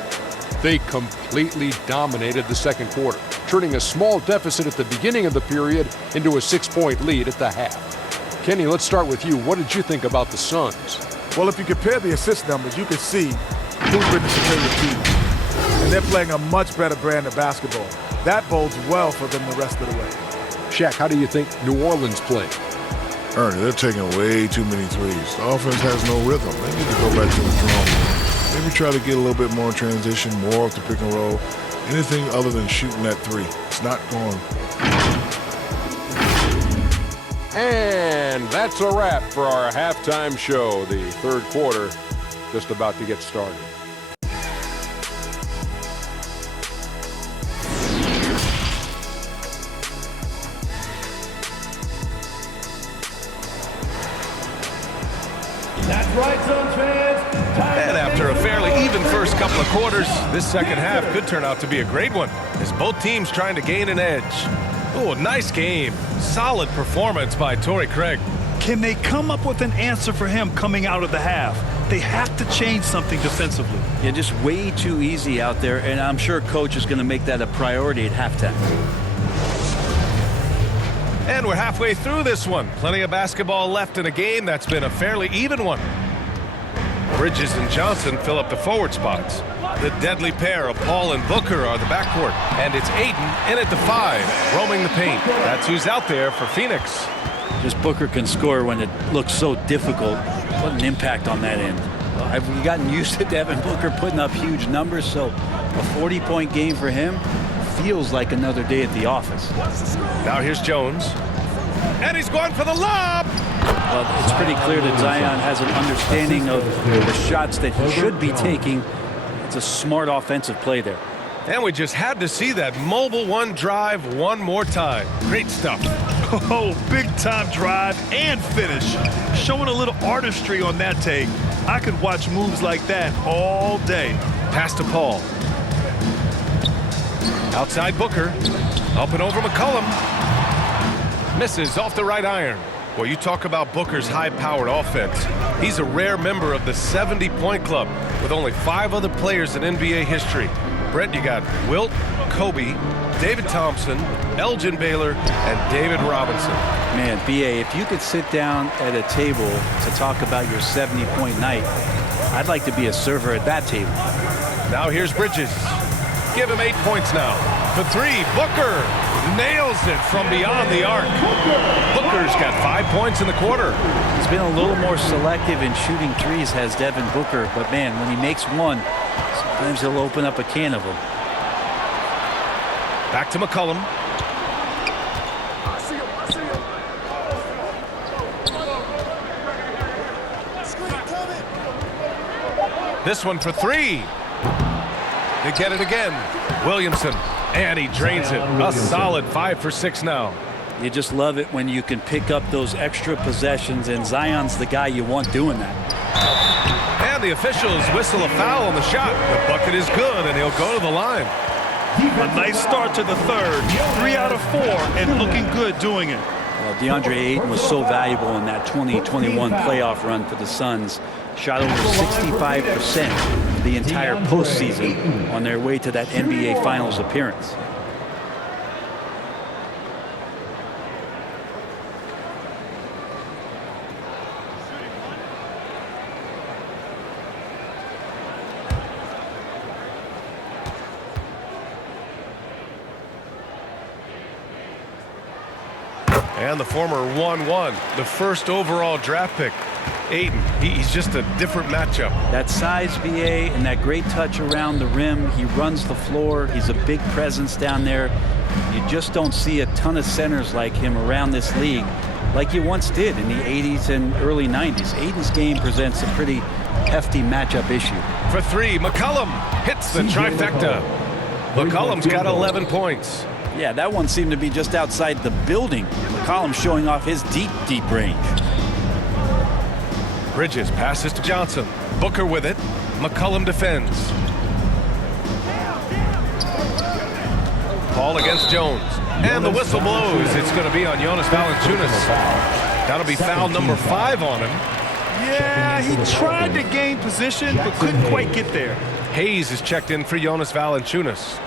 They completely dominated the second quarter, turning a small deficit at the beginning of the period into a 6-point lead at the half. Kenny, let's start with you. What did you think about the Suns? Well, if you compare the assist numbers, you can see who's been the superior team. And they're playing a much better brand of basketball. That bodes well for them the rest of the way. Shaq, how do you think New Orleans played? Ernie, they're taking way too many threes. The offense has no rhythm. They need to go back to the drum. Maybe try to get a little bit more in transition, more off the pick and roll. Anything other than shooting that three. It's not going. And that's a wrap for our halftime show. The third quarter just about to get started. That's right, Suns fans. And after a fairly even first couple of quarters, this second half could turn out to be a great one, as both teams trying to gain an edge. Oh, nice game. Solid performance by Torrey Craig. Can they come up with an answer for him coming out of the half? They have to change something defensively. Yeah, just way too easy out there, and I'm sure coach is going to make that a priority at halftime. And we're halfway through this one. Plenty of basketball left in a game that's been a fairly even one. Bridges and Johnson fill up the forward spots. The deadly pair of Paul and Booker are the backcourt. And it's Ayton in at the 5, roaming the paint. That's who's out there for Phoenix. Just Booker can score when it looks so difficult. What an impact on that end. Well, have we gotten used to Devin Booker putting up huge numbers? So a 40-point game for him feels like another day at the office. Now here's Jones. And he's going for the lob. Well, it's pretty clear that Zion has an understanding of the shots that he should be taking. It's a smart offensive play there. And we just had to see that mobile one drive one more time. Great stuff. Oh, big-time drive and finish. Showing a little artistry on that take. I could watch moves like that all day. Pass to Paul. Outside Booker. Up and over McCollum. Misses off the right iron. Well, you talk about Booker's high-powered offense. He's a rare member of the 70-point club with only 5 other players in NBA history. Brent, you got Wilt, Kobe, David Thompson, Elgin Baylor, and David Robinson. Man, B.A., if you could sit down at a table to talk about your 70-point night, I'd like to be a server at that table. Now here's Bridges. Give him 8 points now. For 3, Booker nails it from beyond the arc. Booker's got 5 points in the quarter. He's been a little more selective in shooting threes, has Devin Booker, but man, when he makes one, sometimes he'll open up a can of them. Back to McCollum. This one for 3. They get it again. Williamson. And he drains it. A solid 5 for 6 now. You just love it when you can pick up those extra possessions, and Zion's the guy you want doing that. And the officials whistle a foul on the shot. The bucket is good, and he'll go to the line. A nice start to the third. 3 out of 4, and looking good doing it. Well, DeAndre Ayton was so valuable in that 2021 playoff run for the Suns. Shot over 65% the entire postseason on their way to that NBA Finals appearance. And the former 1-1, the first overall draft pick. Ayton, he's just a different matchup. That size, BA, and that great touch around the rim. He runs the floor. He's a big presence down there. You just don't see a ton of centers like him around this league like you once did in the 80s and early 90s. Ayton's game presents a pretty hefty matchup issue. For 3, McCollum hits the trifecta. McCollum's got 11 points. Yeah, that one seemed to be just outside the building. McCollum showing off his deep range. Bridges passes to Johnson. Booker with it. McCollum defends. Ball against Jones. And the whistle blows. It's going to be on Jonas Valanciunas. That'll be foul number 5 on him. Yeah, he tried to gain position, but couldn't quite get there. Hayes is checked in for Jonas Valanciunas.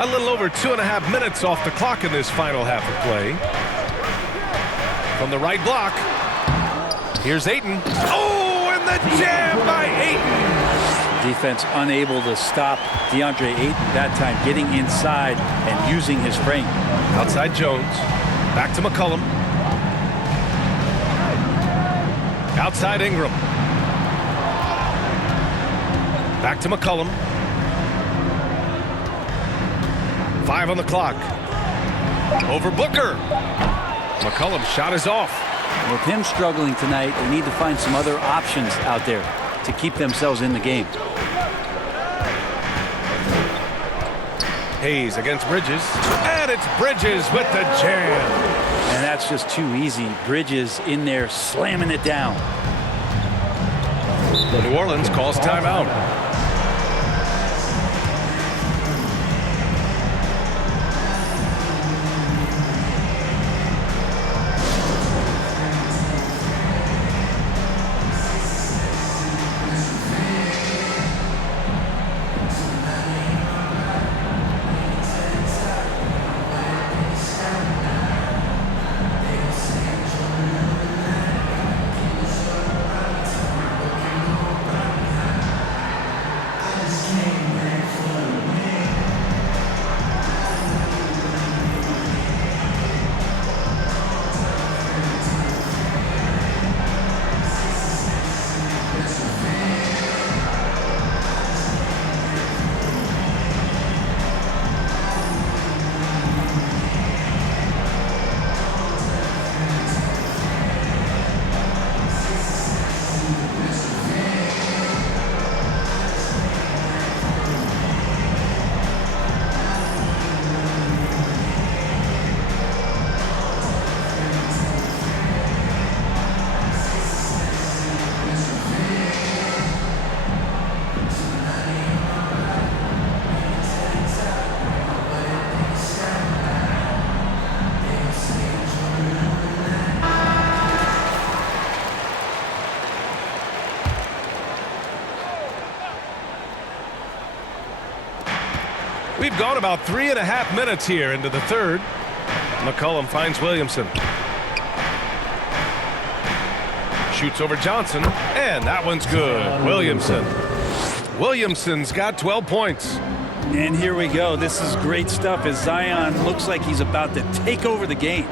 A little over 2.5 minutes off the clock in this final half of play. From the right block, here's Ayton. Oh, and the jam by Ayton. Defense unable to stop DeAndre Ayton that time, getting inside and using his frame. Outside Jones. Back to McCollum. Outside Ingram. Back to McCollum. 5 on the clock. Over Booker. McCollum's shot is off. With him struggling tonight, they need to find some other options out there to keep themselves in the game. Hayes against Bridges. And it's Bridges with the jam. And that's just too easy. Bridges in there slamming it down. New Orleans calls timeout. We've gone about 3.5 minutes here into the third. McCollum finds Williamson. Shoots over Johnson, and that one's good. Williamson's got 12 points. And here we go. This is great stuff as Zion looks like he's about to take over the game.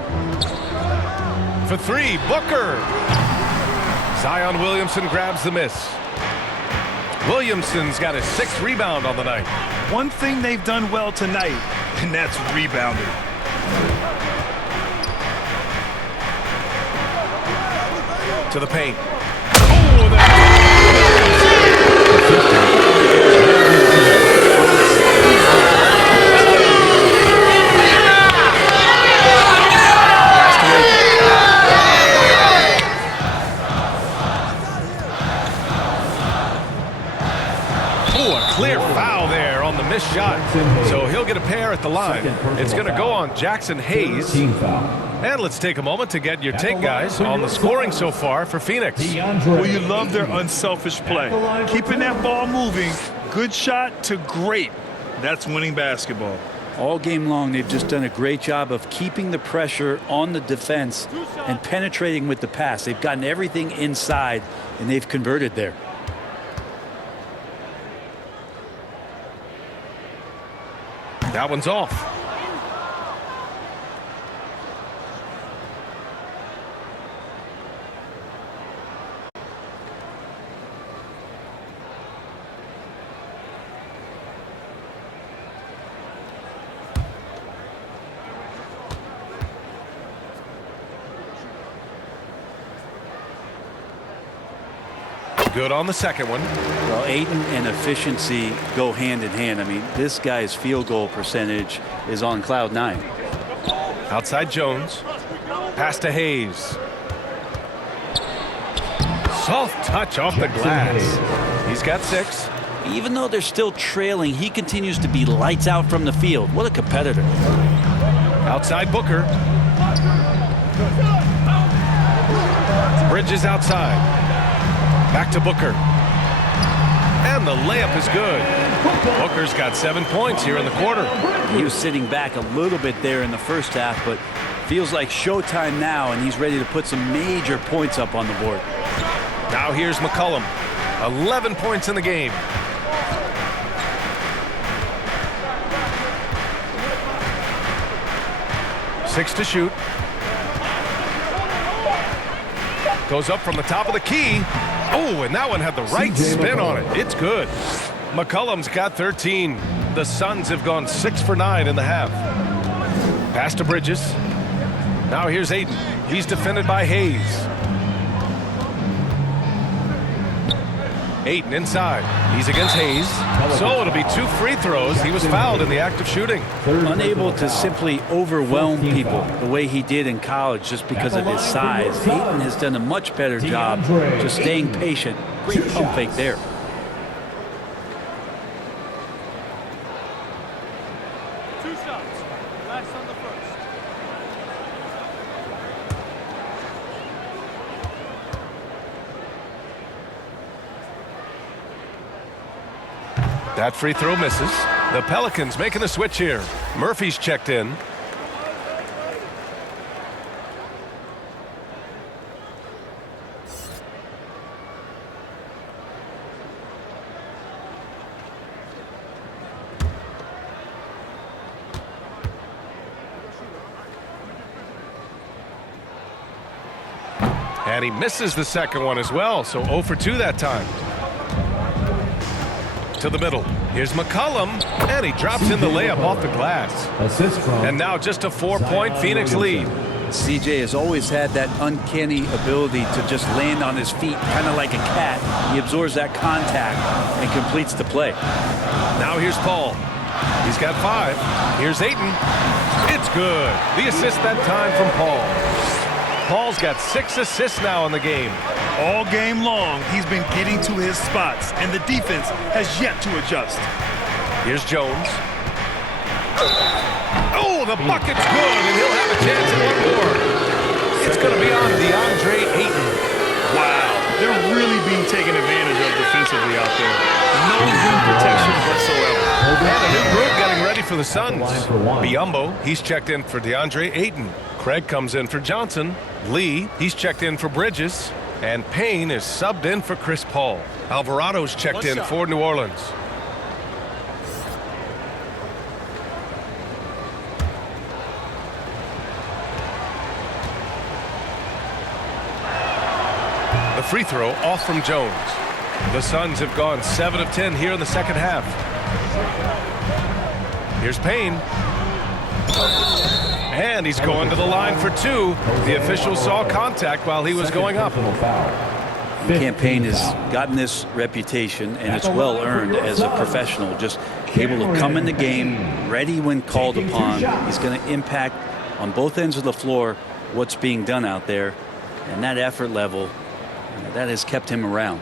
For three, Booker. Zion Williamson grabs the miss. Williamson's got his 6th rebound on the night. One thing they've done well tonight, and that's rebounding. To the paint. Oh, a clear foul there on the missed shot. So he'll get a pair at the line. It's going to go on Jackson Hayes. And let's take a moment to get your take, guys, on the scoring so far for Phoenix. Well, you love their unselfish play. Keeping that ball moving, good shot to great. That's winning basketball. All game long, they've just done a great job of keeping the pressure on the defense and penetrating with the pass. They've gotten everything inside, and they've converted there. That one's off. Good on the second one. Well, Ayton and efficiency go hand in hand. I mean, this guy's field goal percentage is on cloud 9. Outside Jones. Pass to Hayes. Soft touch off the glass. He's got 6. Even though they're still trailing, he continues to be lights out from the field. What a competitor. Outside Booker. Bridges outside. Back to Booker. And the layup is good. Booker's got 7 points here in the quarter. He was sitting back a little bit there in the first half, but feels like showtime now, and he's ready to put some major points up on the board. Now here's McCollum. 11 points in the game. Six to shoot. Goes up from the top of the key. Oh, and that one had the right spin on it. It's good. McCollum's got 13. The Suns have gone 6 for 9 in the half. Pass to Bridges. Now here's Ayton. He's defended by Hayes. Ayton inside. He's against Hayes. So it'll be 2 free throws. He was fouled in the act of shooting. Unable to simply overwhelm people the way he did in college just because of his size. Ayton has done a much better job just staying patient. Great pump fake there. That free throw misses. The Pelicans making a switch here. Murphy's checked in. And he misses the second one as well, so 0 for 2 that time. To the middle. Here's McCollum, and he drops in the layup off the glass. And now just a 4-point Phoenix lead. CJ has always had that uncanny ability to just land on his feet, kind of like a cat. He absorbs that contact and completes the play. Now here's Paul. He's got 5. Here's Ayton. It's good. The assist that time from Paul. Paul's got 6 assists now in the game. All game long, he's been getting to his spots, and the defense has yet to adjust. Here's Jones. Oh, the bucket's good, and he'll have a chance at one more. It's going to be on DeAndre Ayton. Wow, they're really being taken advantage of defensively out there. No rim protection whatsoever. And a new group getting ready for the Suns. Line for one. Biyombo, he's checked in for DeAndre Ayton. Craig comes in for Johnson. Lee, he's checked in for Bridges. And Payne is subbed in for Chris Paul. Alvarado's checked in for New Orleans. The free throw off from Jones. The Suns have gone 7 of 10 here in the second half. Here's Payne. And he's going to the line for 2. The official saw contact while he was going up. Campaign has gotten this reputation, and it's well earned as a professional. Just able to come in the game, ready when called upon. He's going to impact on both ends of the floor what's being done out there. And that effort level, that has kept him around.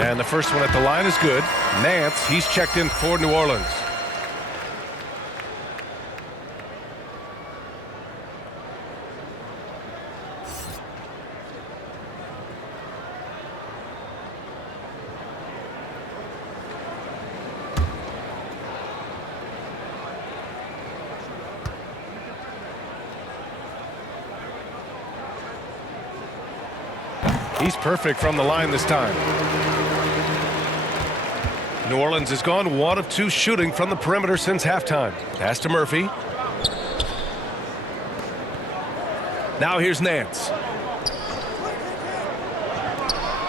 And the first one at the line is good. Nance, he's checked in for New Orleans. He's perfect from the line this time. New Orleans has gone 1 of 2 shooting from the perimeter since halftime. Pass to Murphy. Now here's Nance.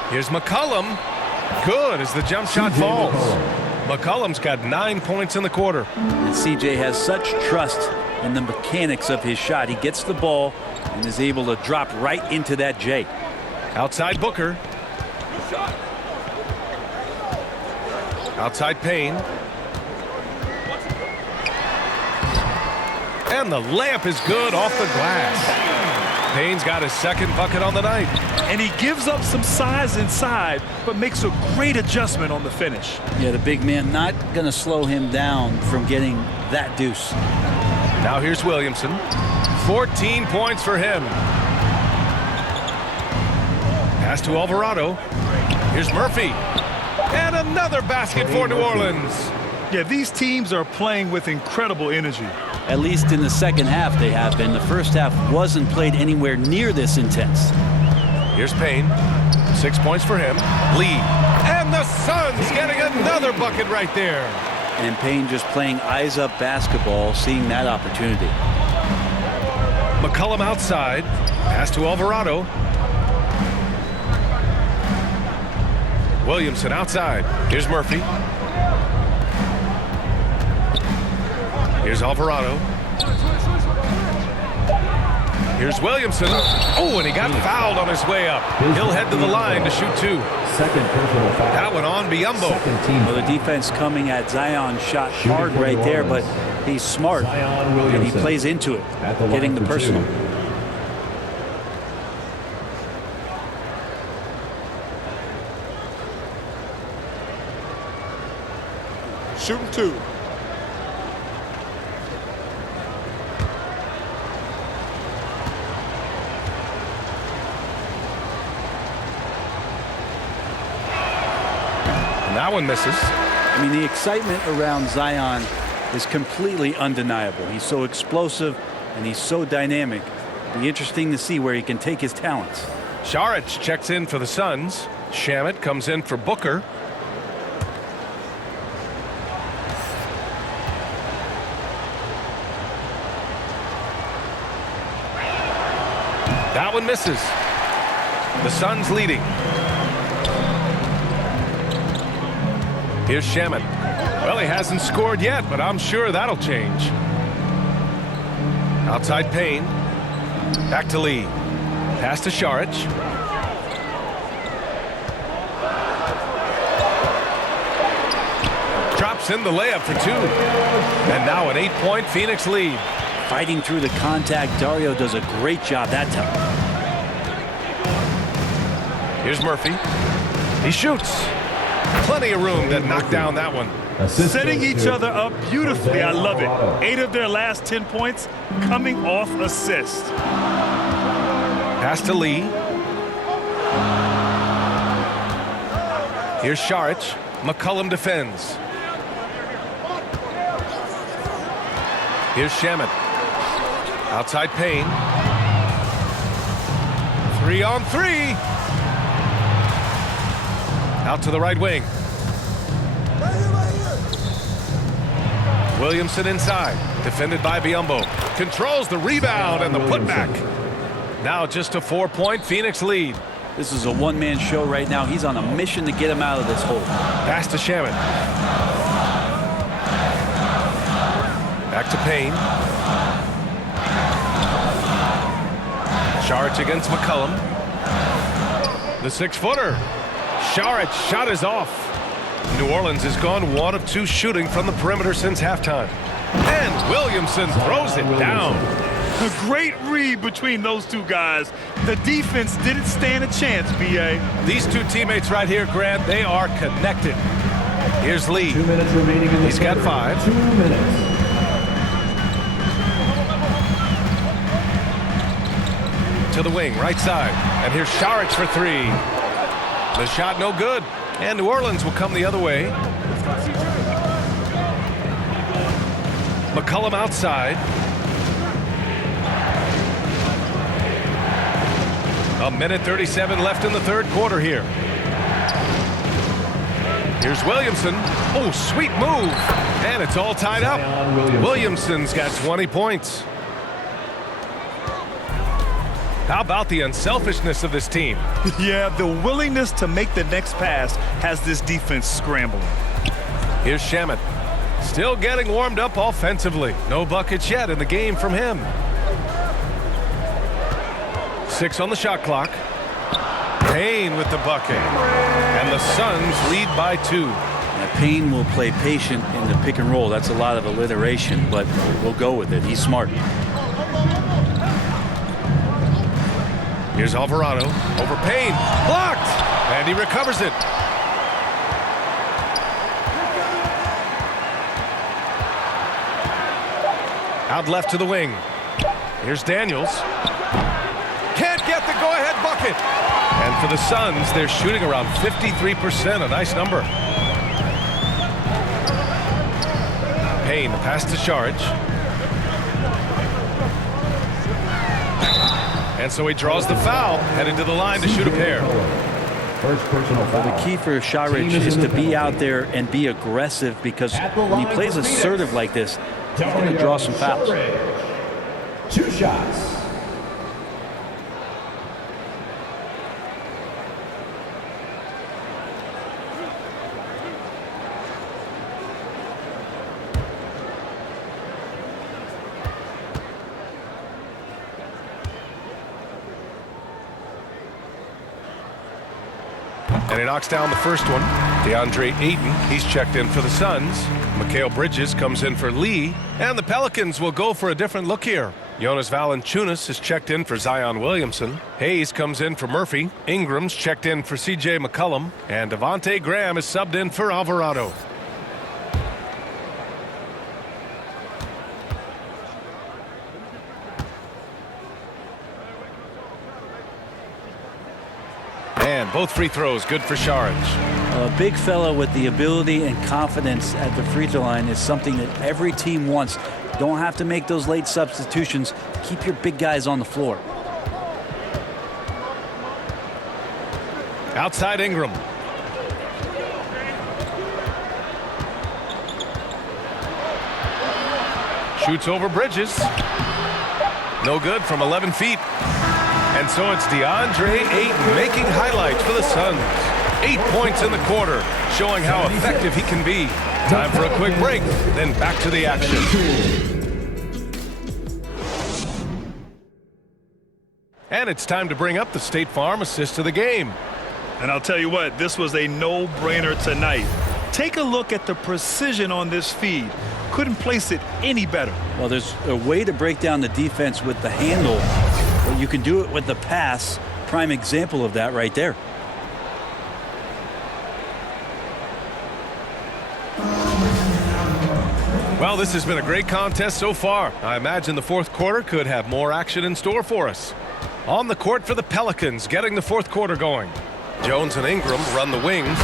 Here's McCollum. Good as the jump shot falls. McCollum's got 9 points in the quarter. And CJ has such trust in the mechanics of his shot. He gets the ball and is able to drop right into that J. Outside Booker. Outside Payne. And the layup is good off the glass. Payne's got his second bucket on the night. And he gives up some size inside, but makes a great adjustment on the finish. Yeah, the big man not going to slow him down from getting that deuce. Now here's Williamson. 14 points for him. Pass to Alvarado. Here's Murphy. And another basket for New Orleans. Yeah, these teams are playing with incredible energy. At least in the second half they have been. The first half wasn't played anywhere near this intense. Here's Payne. 6 points for him. Lee. And the Suns getting another bucket right there. And Payne just playing eyes-up basketball, seeing that opportunity. McCollum outside. Pass to Alvarado. Williamson outside. Here's Murphy. Here's Alvarado. Here's Williamson. Oh, and he got fouled on his way up. He'll head to the line to shoot 2. Second personal foul. That one on Biyombo. Well, the defense coming at Zion shot hard right there, but he's smart and he plays into it, getting the personal. Shooting 2. And that one misses. I mean, the excitement around Zion is completely undeniable. He's so explosive and he's so dynamic. It'll be interesting to see where he can take his talents. Saric checks in for the Suns. Shamet comes in for Booker. That one misses. The Suns leading. Here's Shamet. Well, he hasn't scored yet, but I'm sure that'll change. Outside Payne. Back to Lee. Pass to Saric. Drops in the layup for 2. And now an 8-point Phoenix lead. Fighting through the contact, Dario does a great job that time. Here's Murphy. He shoots. Plenty of room to knock down that one. Setting each other up beautifully. I love it. 8 of their last 10 points coming off assist. Pass to Lee. Here's Saric. McCollum defends. Here's Shamet. Outside Payne. 3-on-3. Out to the right wing. Williamson inside. Defended by Biyombo. Controls the rebound and the putback. Now just a 4-point Phoenix lead. This is a one-man show right now. He's on a mission to get him out of this hole. Pass to Shamet. Back to Payne. Saric against McCollum. The 6-footer. Saric shot is off. New Orleans has gone 1 of 2 shooting from the perimeter since halftime. And Williamson throws it down. A great read between those two guys. The defense didn't stand a chance, B.A. These two teammates right here, Grant, they are connected. Here's Lee. 2 minutes remaining in the He's got quarter. 5. 2 minutes. To the wing, right side. And here's Saric for 3. The shot no good. And New Orleans will come the other way. McCollum outside. A minute 37 left in the third quarter here. Here's Williamson. Oh, sweet move. And it's all tied up. Williamson's got 20 points. How about the unselfishness of this team? Yeah, the willingness to make the next pass has this defense scrambling. Here's Shamet. Still getting warmed up offensively. No buckets yet in the game from him. 6 on the shot clock. Payne with the bucket. And the Suns lead by 2. Now, Payne will play patient in the pick and roll. That's a lot of alliteration, but we'll go with it. He's smart. Here's Alvarado over Payne. Blocked! And he recovers it. Out left to the wing. Here's Daniels. Can't get the go-ahead bucket. And for the Suns, they're shooting around 53%, a nice number. Payne, pass to Saric. And so he draws the foul, headed to the line to shoot a pair. First personal foul. The key for Saric is to be out there and be aggressive, because when he plays assertive like this, he's going to draw some fouls. 2 shots. And he knocks down the first one. DeAndre Ayton, he's checked in for the Suns. Mikal Bridges comes in for Lee. And the Pelicans will go for a different look here. Jonas Valanciunas is checked in for Zion Williamson. Hayes comes in for Murphy. Ingram's checked in for C.J. McCollum. And Devontae Graham is subbed in for Alvarado. And both free throws good for Saric. A big fella with the ability and confidence at the free throw line is something that every team wants. Don't have to make those late substitutions. Keep your big guys on the floor. Outside Ingram. Shoots over Bridges. No good from 11 feet. And so it's DeAndre Ayton making highlights for the Suns. 8 points in the quarter, showing how effective he can be. Time for a quick break, then back to the action. And it's time to bring up the State Farm assist of the game. And I'll tell you what, this was a no-brainer tonight. Take a look at the precision on this feed. Couldn't place it any better. Well, there's a way to break down the defense with the handle, but you can do it with the pass. Prime example of that right there. Well, this has been a great contest so far. I imagine the fourth quarter could have more action in store for us. On the court for the Pelicans, getting the fourth quarter going. Jones and Ingram run the wings.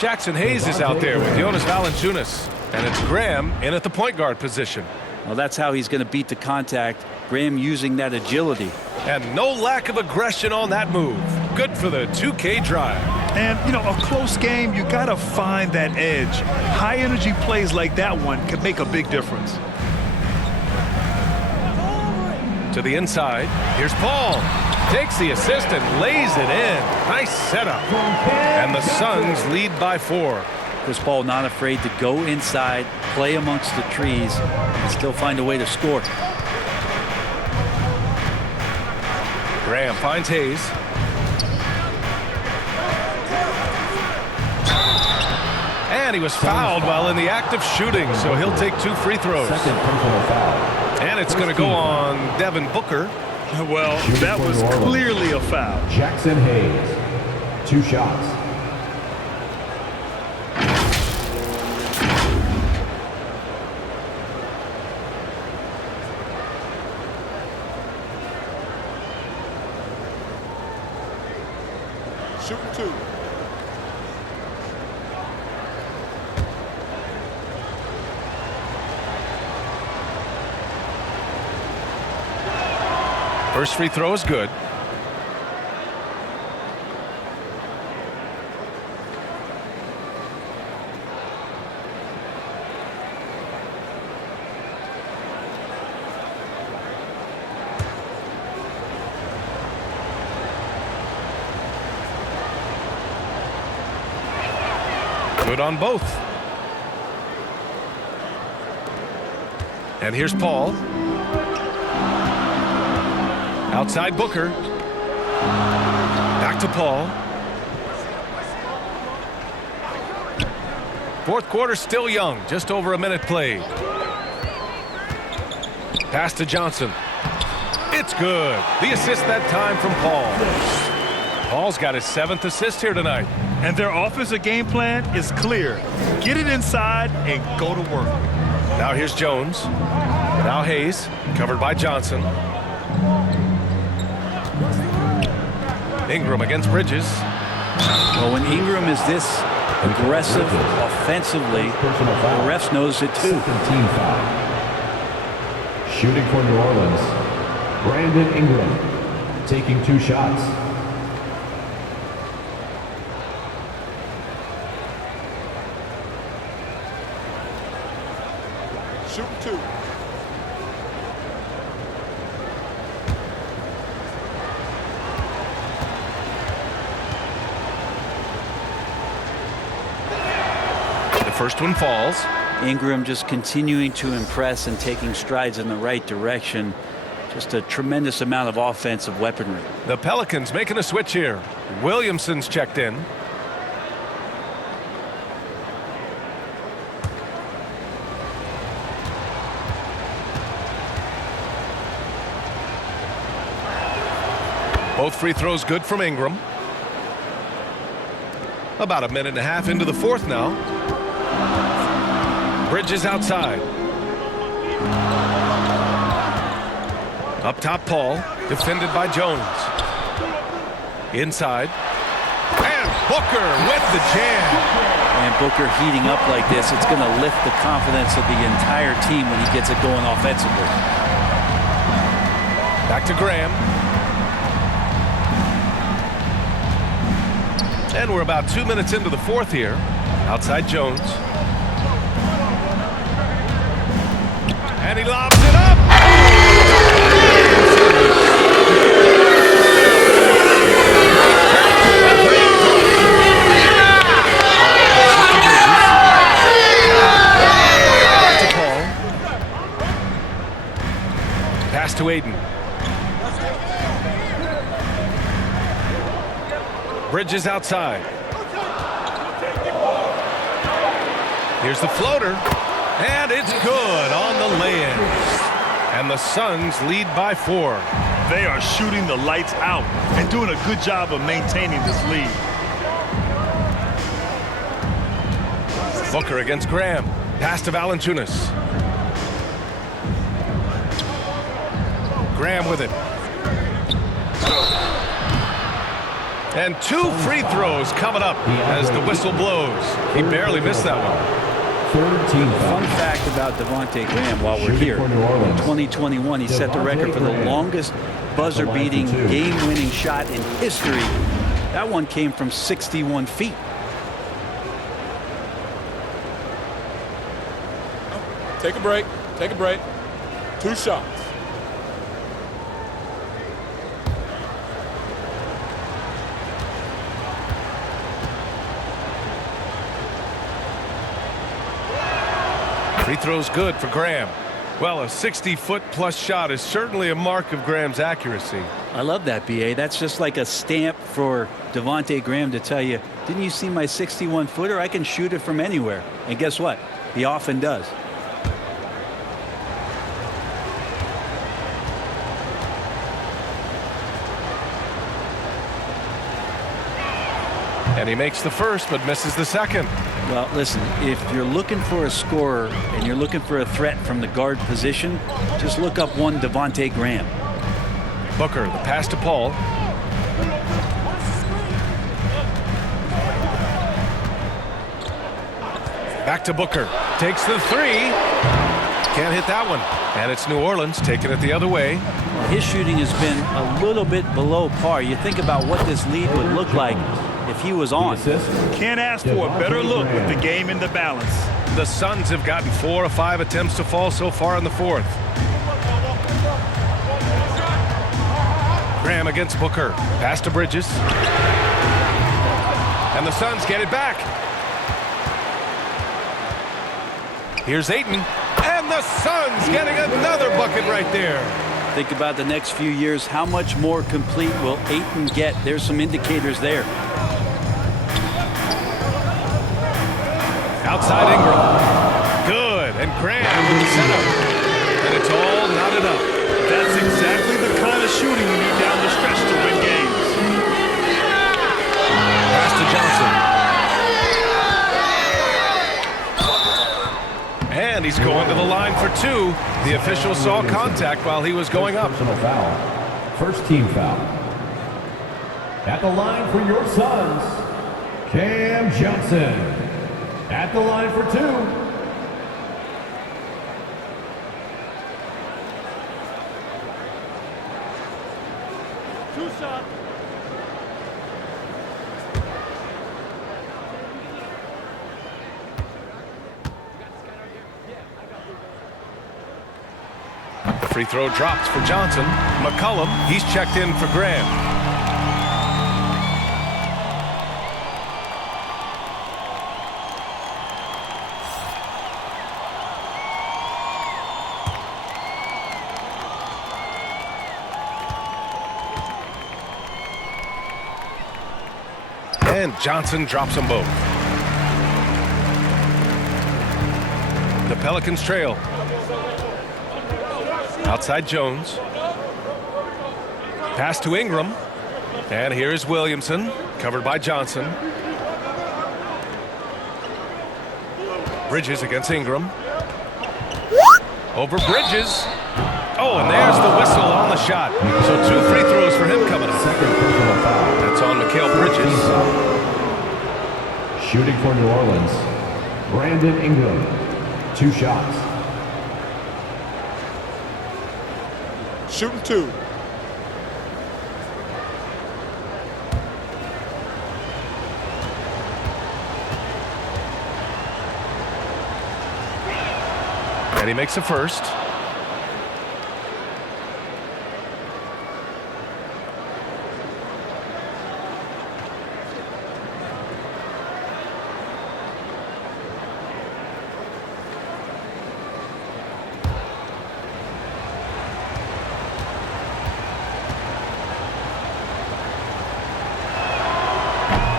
Jackson Hayes is out there with Jonas Valanciunas. And it's Graham in at the point guard position. Well, that's how he's going to beat the contact. Graham using that agility. And no lack of aggression on that move. Good for the 2K drive. And, you know, a close game, you got to find that edge. High-energy plays like that one can make a big difference. To the inside. Here's Paul. Takes the assist and lays it in. Nice setup. And the Suns lead by 4. Chris Paul not afraid to go inside, play amongst the trees, and still find a way to score. Graham finds Hayes. And he was fouled while in the act of shooting, so he'll take 2 free throws. Second personal foul. And it's going to go on Devin Booker. Well, that was clearly a foul. Jackson Hayes. 2 shots. Shooting 2. First free throw is good. Good on both. And here's Paul. Outside Booker. Back to Paul. Fourth quarter still young. Just over a minute played. Pass to Johnson. It's good. The assist that time from Paul. Paul's got his 7th assist here tonight. And their offensive game plan is clear. Get it inside and go to work. Now here's Jones. Now Hayes, covered by Johnson. Ingram against Bridges. Well, when Ingram is this aggressive offensively, the refs knows it too. Team foul. Shooting for New Orleans, Brandon Ingram, taking 2 shots. Shooting 2. First one falls. Ingram just continuing to impress and taking strides in the right direction. Just a tremendous amount of offensive weaponry. The Pelicans making a switch here. Williamson's checked in. Both free throws good from Ingram. About a minute and a half into the fourth now. Bridges outside. Up top, Paul. Defended by Jones. Inside. And Booker with the jam. And Booker heating up like this, it's going to lift the confidence of the entire team when he gets it going offensively. Back to Graham. And we're about 2 minutes into the fourth here. Outside Jones. And he lobs it up. To Paul. Pass to Aiden. Bridges outside. Here's the floater. And it's good on the lay-in. And the Suns lead by 4. They are shooting the lights out and doing a good job of maintaining this lead. Booker against Graham. Pass to Valanciunas. Graham with it. And 2 free throws coming up as the whistle blows. He barely missed that one. Fun fact about Devontae Graham while we're here. In 2021, he set the record for the longest buzzer-beating, game-winning shot in history. That one came from 61 feet. Take a break. Take a break. 2 shots. Free throw's good for Graham. Well, a 60-foot-plus shot is certainly a mark of Graham's accuracy. I love that, B.A. That's just like a stamp for Devontae Graham to tell you, didn't you see my 61-footer? I can shoot it from anywhere. And guess what? He often does. And he makes the first, but misses the second. Well, listen, if you're looking for a scorer and you're looking for a threat from the guard position, just look up one Devontae Graham. Booker, the pass to Paul. Back to Booker. Takes the 3. Can't hit that one. And it's New Orleans taking it the other way. His shooting has been a little bit below par. You think about what this lead would look like if he was on. Can't ask for a better look with the game in the balance. The Suns have gotten 4 of 5 attempts to fall so far in the 4th. Graham against Booker. Pass to Bridges. And the Suns get it back. Here's Ayton. And the Suns getting another bucket right there. Think about the next few years. How much more complete will Ayton get? There's some indicators there. Outside Ingram. Good. And Graham with the setup. And it's all knotted up. That's exactly the kind of shooting you need down the stretch to win games. Pass to Johnson. And he's going to the line for 2. The official saw contact while he was going up. Personal foul. First team foul. At the line for your Suns, Cam Johnson. At the line for 2. Free throw drops for Johnson. McCollum, he's checked in for Graham. And Johnson drops them both. The Pelicans trail. Outside Jones. Pass to Ingram. And here is Williamson, covered by Johnson. Bridges against Ingram. Over Bridges. Oh, and there's the whistle on the shot. So 2 free throws for him coming up. Second personal foul. That's on Mikal Bridges. Shooting for New Orleans, Brandon Ingram. 2 shots. Shooting 2. And he makes a first.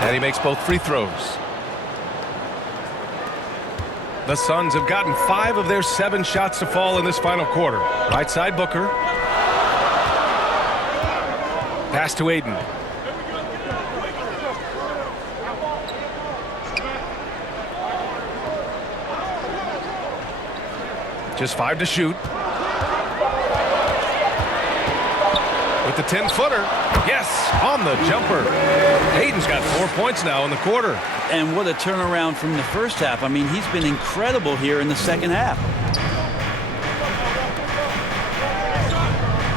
And he makes both free throws. The Suns have gotten 5 of their 7 shots to fall in this final quarter. Right side Booker. Pass to Ayton. Just 5 to shoot. the 10-footer. Yes, on the jumper. Ayton's got 4 points now in the quarter. And what a turnaround from the first half. I mean, he's been incredible here in the second half.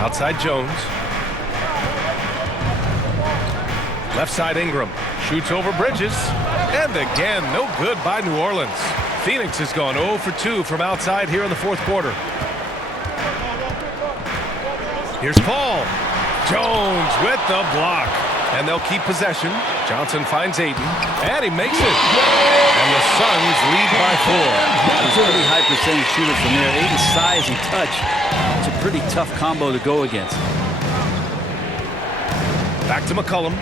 Outside Jones. Left side Ingram. Shoots over Bridges. And again, no good by New Orleans. Phoenix has gone 0 for 2 from outside here in the fourth quarter. Here's Paul. Jones with the block. And they'll keep possession. Johnson finds Ayton. And he makes it. And the Suns lead by 4. He's a pretty high percentage shooter from there. Ayton's size and touch. It's a pretty tough combo to go against. Back to McCollum.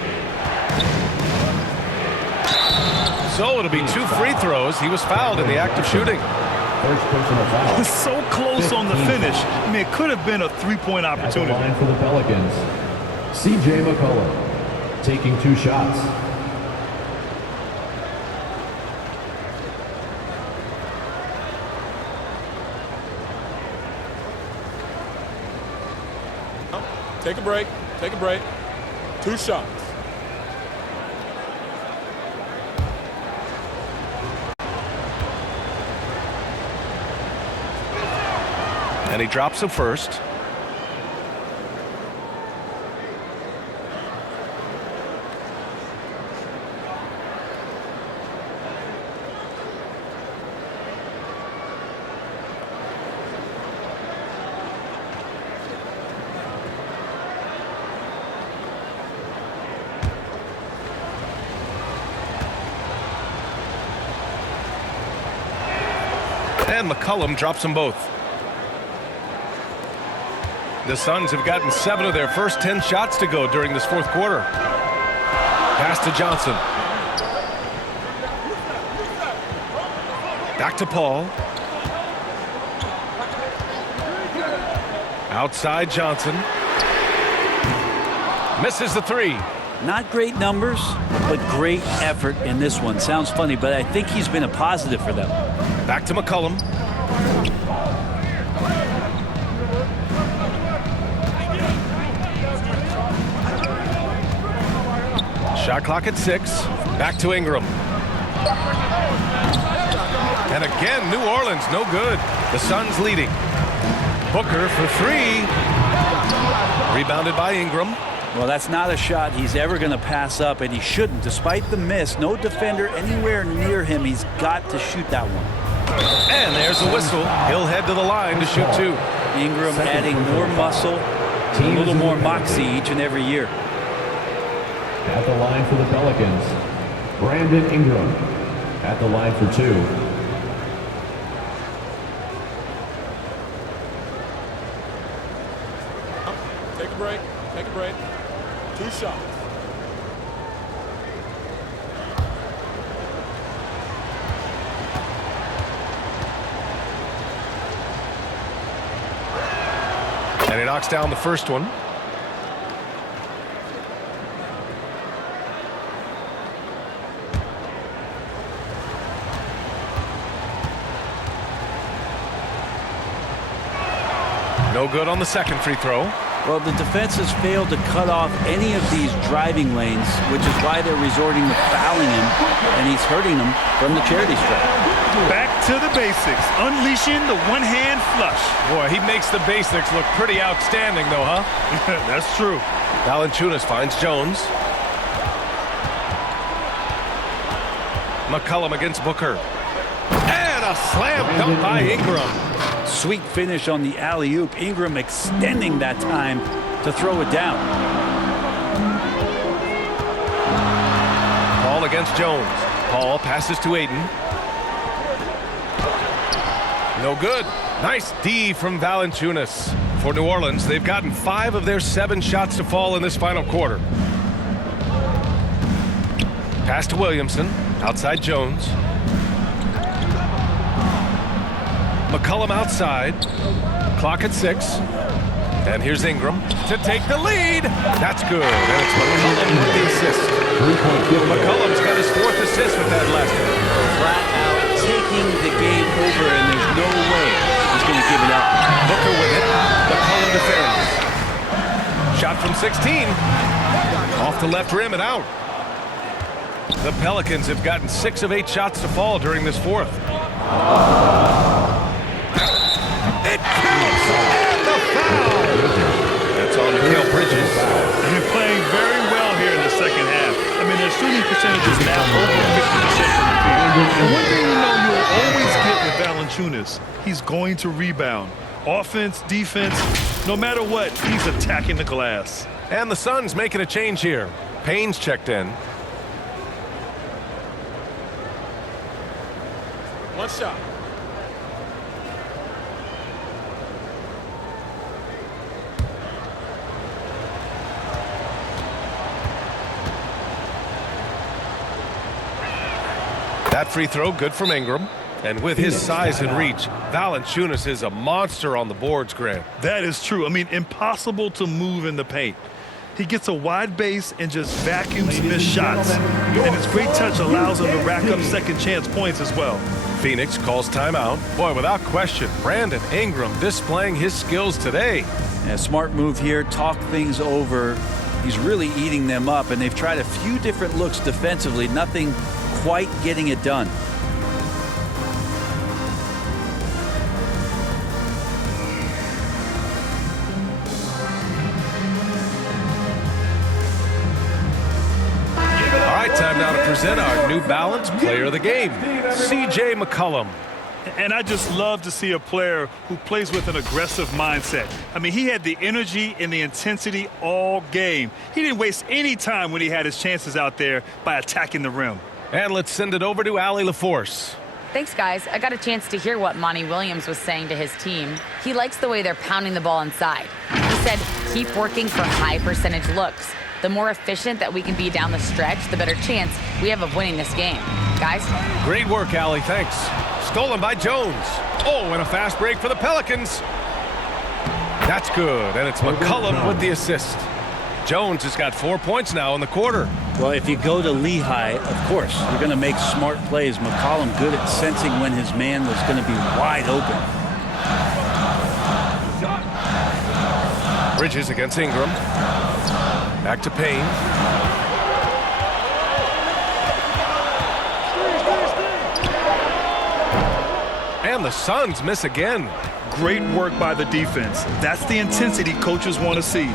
So it'll be 2 free throws. He was fouled in the act of shooting. First personal foul. So close on the finish. I mean, it could have been a three-point At the opportunity. line for the Pelicans, C.J. McCollum taking 2 shots. Take a break. Take a break. 2 shots. And he drops him first. And McCollum drops them both. The Suns have gotten 7 of their first 10 shots to go during this fourth quarter. Pass to Johnson. Back to Paul. Outside Johnson. Misses the 3. Not great numbers, but great effort in this one. Sounds funny, but I think he's been a positive for them. Back to McCollum. Shot clock at 6. Back to Ingram. And again, New Orleans, no good. The Suns leading. Booker for 3. Rebounded by Ingram. Well, that's not a shot he's ever going to pass up, and he shouldn't. Despite the miss, no defender anywhere near him. He's got to shoot that one. And there's the whistle. He'll head to the line to shoot 2. Ingram adding more muscle, a little more moxie each and every year. At the line for the Pelicans, Brandon Ingram. At the line for 2. Take a break. Take a break. 2 shots. And he knocks down the first one. No good on the second free throw. Well, the defense has failed to cut off any of these driving lanes, which is why they're resorting to fouling him, and he's hurting them from the charity stripe. Back to the basics, unleashing the one-hand flush. Boy, he makes the basics look pretty outstanding, though, huh? That's true. Valanciunas finds Jones. McCollum against Booker. And a slam dunk by Ingram. Sweet finish on the alley-oop. Ingram extending that time to throw it down. Paul against Jones. Paul passes to Ayton. No good. Nice D from Valanciunas. For New Orleans, they've gotten 5 of their 7 shots to fall in this final quarter. Pass to Williamson. Outside Jones. McCollum outside. Clock at 6. And here's Ingram to take the lead. That's good. And it's McCollum with the assist. McCollum's got his 4th assist with that last one. Flat out taking the game over, and there's no way he's going to give it up. Booker with it. McCollum defends. Shot from 16. Off the left rim and out. The Pelicans have gotten 6 of 8 shots to fall during this fourth. It counts! And the foul! That's on Mikal Bridges. They're playing very well here in the second half. I mean, their shooting percentage is now over 50% from the field. And one thing you'll always get with Valanciunas, he's going to rebound. Offense, defense, no matter what, he's attacking the glass. And the Suns making a change here. Payne's checked in. One shot. That free throw good from Ingram. And with his size and reach, Valanciunas is a monster on the boards, Grant. That is true. I mean, impossible to move in the paint. He gets a wide base and just vacuums missed shots. And his great touch allows him to rack up second chance points as well. Phoenix calls timeout. Boy, without question, Brandon Ingram displaying his skills today. Yeah, smart move here. Talk things over. He's really eating them up, and they've tried a few different looks defensively. Nothing quite getting it done. Time now to present our New Balance Player of the Game, C.J. McCollum. And I just love to see a player who plays with an aggressive mindset. I mean, he had the energy and the intensity all game. He didn't waste any time when he had his chances out there by attacking the rim. And let's send it over to Allie LaForce. Thanks, guys. I got a chance to hear what Monty Williams was saying to his team. He likes the way they're pounding the ball inside. He said, keep working for high percentage looks. The more efficient that we can be down the stretch, the better chance we have of winning this game. Guys? Great work, Allie. Thanks. Stolen by Jones. Oh, and a fast break for the Pelicans. That's good, and it's McCollum with the assist. Jones has got 4 points now in the quarter. Well, if you go to Lehigh, of course, you're going to make smart plays. McCollum good at sensing when his man was going to be wide open. Bridges against Ingram. Back to Payne. And the Suns miss again. Great work by the defense. That's the intensity coaches want to see.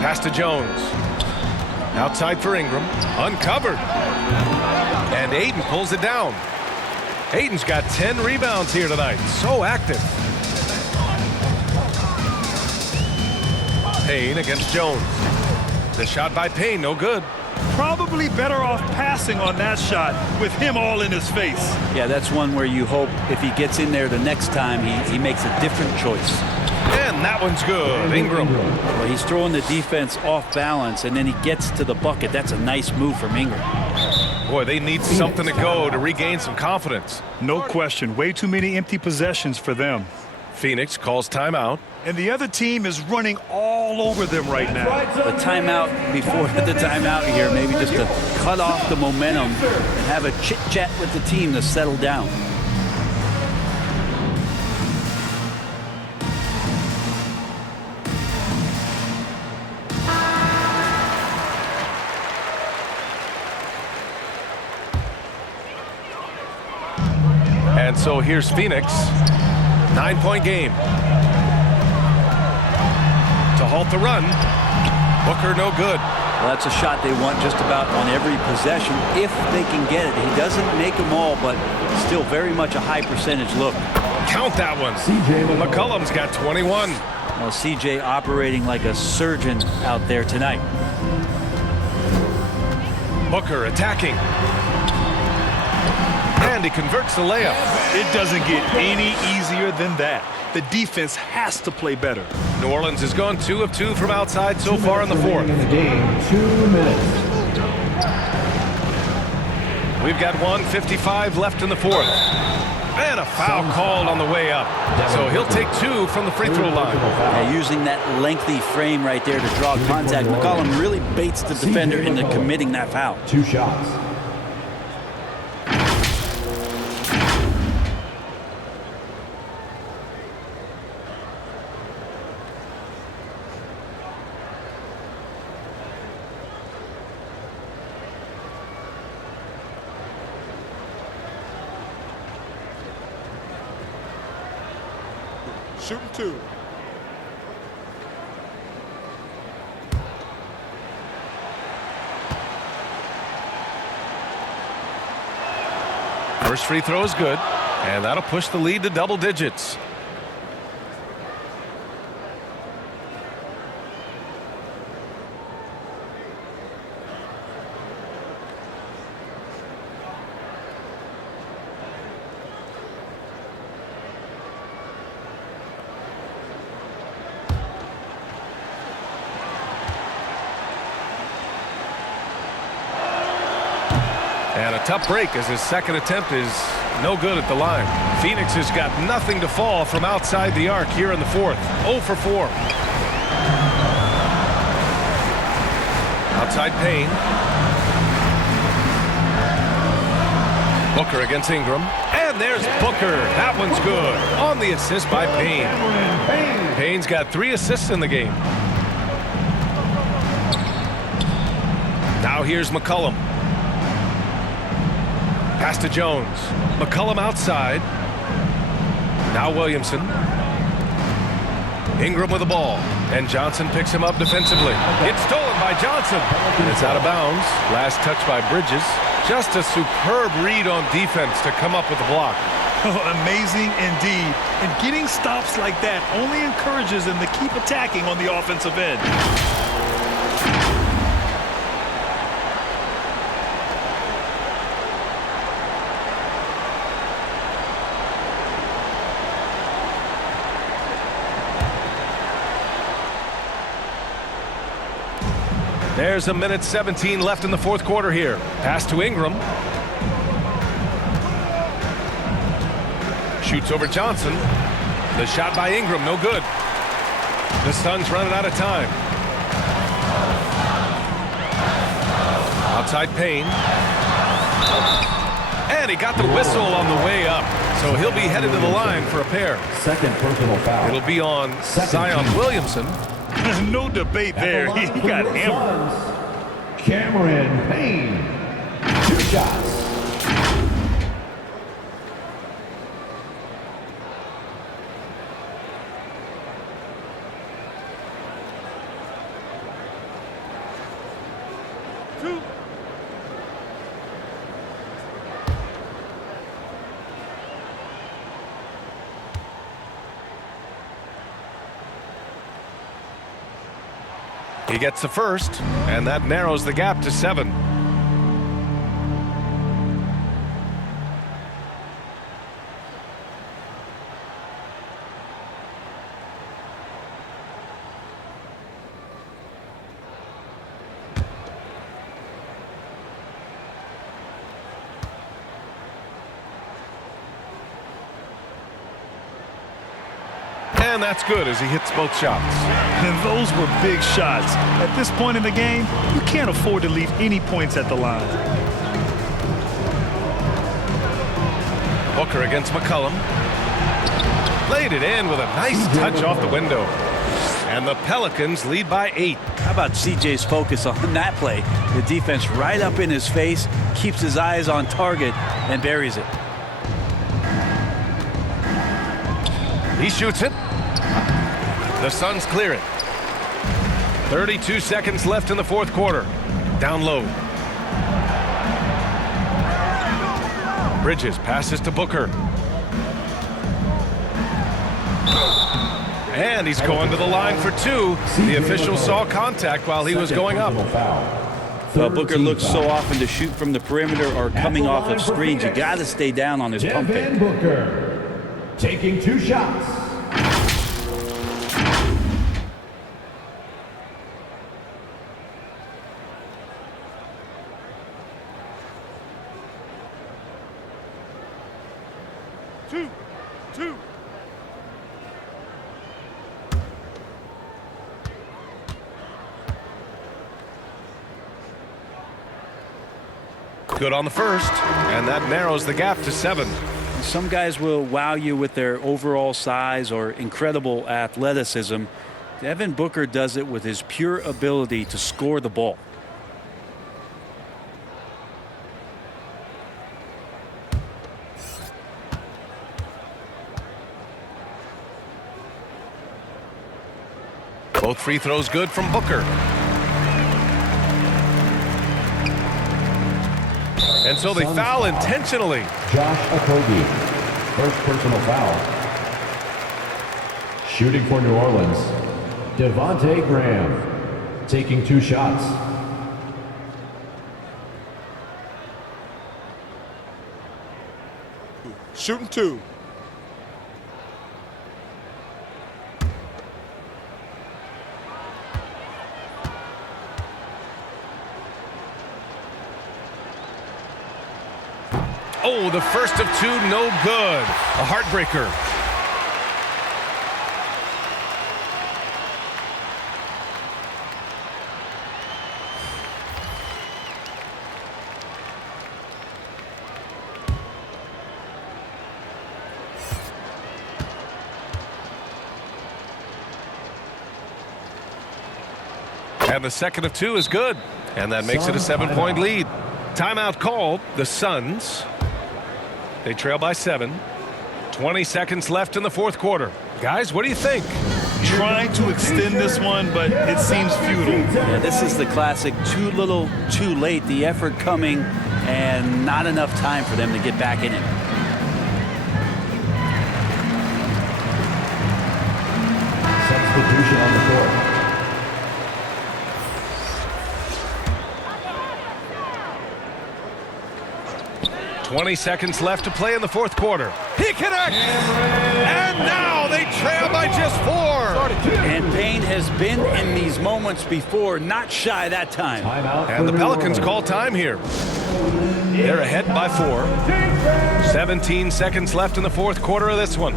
Pass to Jones. Outside for Ingram. Uncovered. And Ayton pulls it down. Ayton's got 10 rebounds here tonight. So active. Payne against Jones. The shot by Payne, no good. Probably better off passing on that shot with him all in his face. Yeah, that's one where you hope if he gets in there the next time, he makes a different choice. And that one's good. Ingram. Well, he's throwing the defense off balance, and then he gets to the bucket. That's a nice move from Ingram. Boy, they need something to go to regain some confidence. No question. Way too many empty possessions for them. Phoenix calls timeout. And the other team is running all over them right now. The timeout before the timeout here, maybe just to cut off the momentum and have a chit-chat with the team to settle down. And so here's Phoenix. 9-point game. To halt the run. Booker no good. Well, that's a shot they want just about on every possession if they can get it. He doesn't make them all, but still very much a high percentage look. Count that one. McCollum's got 21. Well, CJ operating like a surgeon out there tonight. Booker attacking. And he converts the layup. It doesn't get any easier than that. The defense has to play better. New Orleans has gone 2 of 2 from outside so far in the fourth. In the game, 2 minutes. We've got 1:55 left in the fourth. And a foul called on the way up. So he'll take 2 from the free throw line. Yeah, using that lengthy frame right there to draw contact. McCollum really baits the defender into committing that foul. 2 shots. Shooting 2. First free throw is good, and that'll push the lead to double digits. And a tough break as his second attempt is no good at the line. Phoenix has got nothing to fall from outside the arc here in the fourth. 0 for 4. Outside Payne. Booker against Ingram. And there's Booker. That one's good. On the assist by Payne. Payne's got 3 assists in the game. Now here's McCollum. Pass to Jones. McCollum outside. Now Williamson. Ingram with the ball. And Johnson picks him up defensively. It's stolen by Johnson. And it's out of bounds. Last touch by Bridges. Just a superb read on defense to come up with the block. Oh, amazing indeed. And getting stops like that only encourages them to keep attacking on the offensive end. There's a minute 17 left in the fourth quarter here. Pass to Ingram. Shoots over Johnson. The shot by Ingram, no good. The Suns running out of time. Outside Payne. And he got the whistle on the way up. So he'll be headed to the line for a pair. Second personal foul. It'll be on Zion Williamson. No debate there. He got hammered. Cameron Payne. 2 shots. He gets the first, and that narrows the gap to 7. And that's good as he hits both shots. And those were big shots. At this point in the game, you can't afford to leave any points at the line. Booker against McCollum. Laid it in with a nice touch off the window. And the Pelicans lead by 8. How about CJ's focus on that play? The defense right up in his face, keeps his eyes on target, and buries it. He shoots it. The Suns clear it. 32 seconds left in the fourth quarter. Down low. Bridges passes to Booker. And he's going to the line for 2. The official saw contact while he was going up. Well, Booker looks so often to shoot from the perimeter or coming off of screens. You got to stay down on his pump fake. Booker taking 2 shots. Good on the first, and that narrows the gap to 7. Some guys will wow you with their overall size or incredible athleticism. Devin Booker does it with his pure ability to score the ball. Both free throws good from Booker. And so they foul intentionally. Josh Okogie, first personal foul. Shooting for New Orleans, Devontae Graham, taking 2 shots. Shooting 2. Oh, the first of 2, no good. A heartbreaker. And the second of 2 is good. And that makes it a 7-point lead. Timeout called. The Suns. They trail by 7. 20 seconds left in the fourth quarter. Guys, what do you think? Trying to extend this one, but it seems futile. Yeah, this is the classic too little, too late. The effort coming and not enough time for them to get back in it. Substitution on the court. 20 seconds left to play in the fourth quarter. He connects! And now they trail by just 4. And Payne has been in these moments before, not shy that time. And the Pelicans call time here. They're ahead by 4. 17 seconds left in the fourth quarter of this one.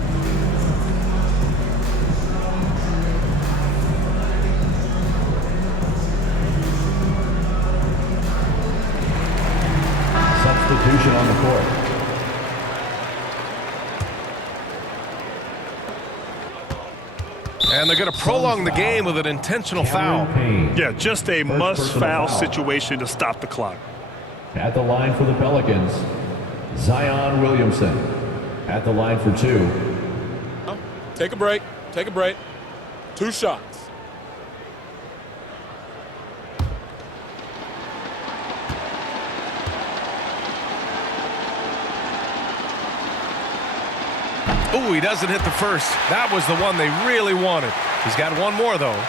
Substitution on the court. And they're going to prolong the game with an intentional foul. Yeah, just a must-foul situation to stop the clock. At the line for the Pelicans, Zion Williamson. At the line for 2. Take a break. Take a break. 2 shots. Ooh, he doesn't hit the first. That was the one they really wanted. He's got one more, though.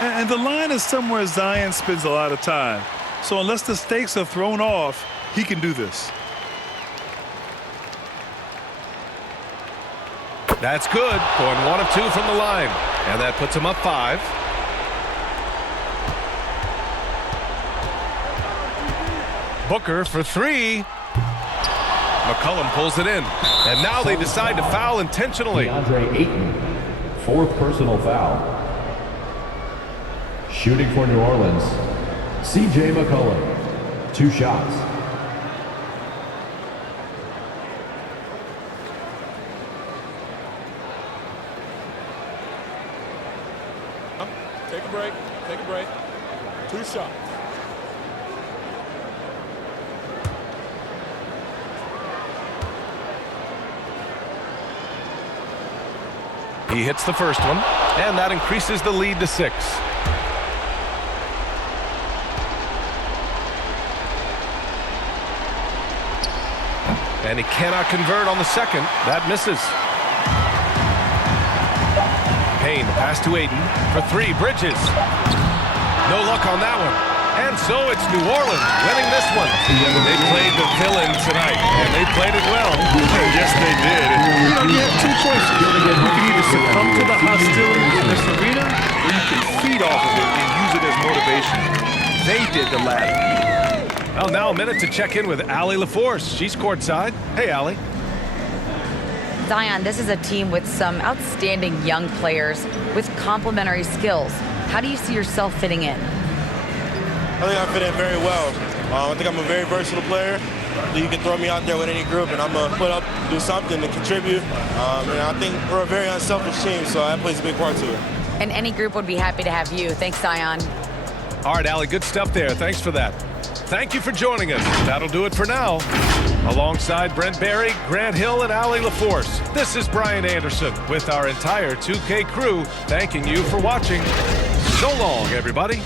And the line is somewhere Zion spends a lot of time. So unless the stakes are thrown off, he can do this. That's good. Going 1 of 2 from the line. And that puts him up 5. Booker for 3. McCollum pulls it in. And now they decide to foul intentionally. DeAndre Ayton, 4th personal foul. Shooting for New Orleans, C.J. McCollum, 2 shots. Take a break. Take a break. 2 shots. He hits the first one, and that increases the lead to 6. And he cannot convert on the second. That misses. Payne, pass to Ayton for 3. Bridges. No luck on that one. And so it's New Orleans winning this one. They played the villain tonight, and they played it well. Yes, they did. And, you have 2 choices. You can either succumb to the hostility in this arena, or you can feed off of it and use it as motivation. They did the latter. Well, now a minute to check in with Allie LaForce. She's courtside. Hey, Allie. Zion, this is a team with some outstanding young players with complementary skills. How do you see yourself fitting in? I think I fit in very well. I think I'm a very versatile player. You can throw me out there with any group, and I'm going to put up, do something to contribute. And I think we're a very unselfish team, so that plays a big part to it. And any group would be happy to have you. Thanks, Zion. All right, Allie, good stuff there. Thanks for that. Thank you for joining us. That'll do it for now. Alongside Brent Barry, Grant Hill, and Allie LaForce, this is Brian Anderson with our entire 2K crew thanking you for watching. So long, everybody.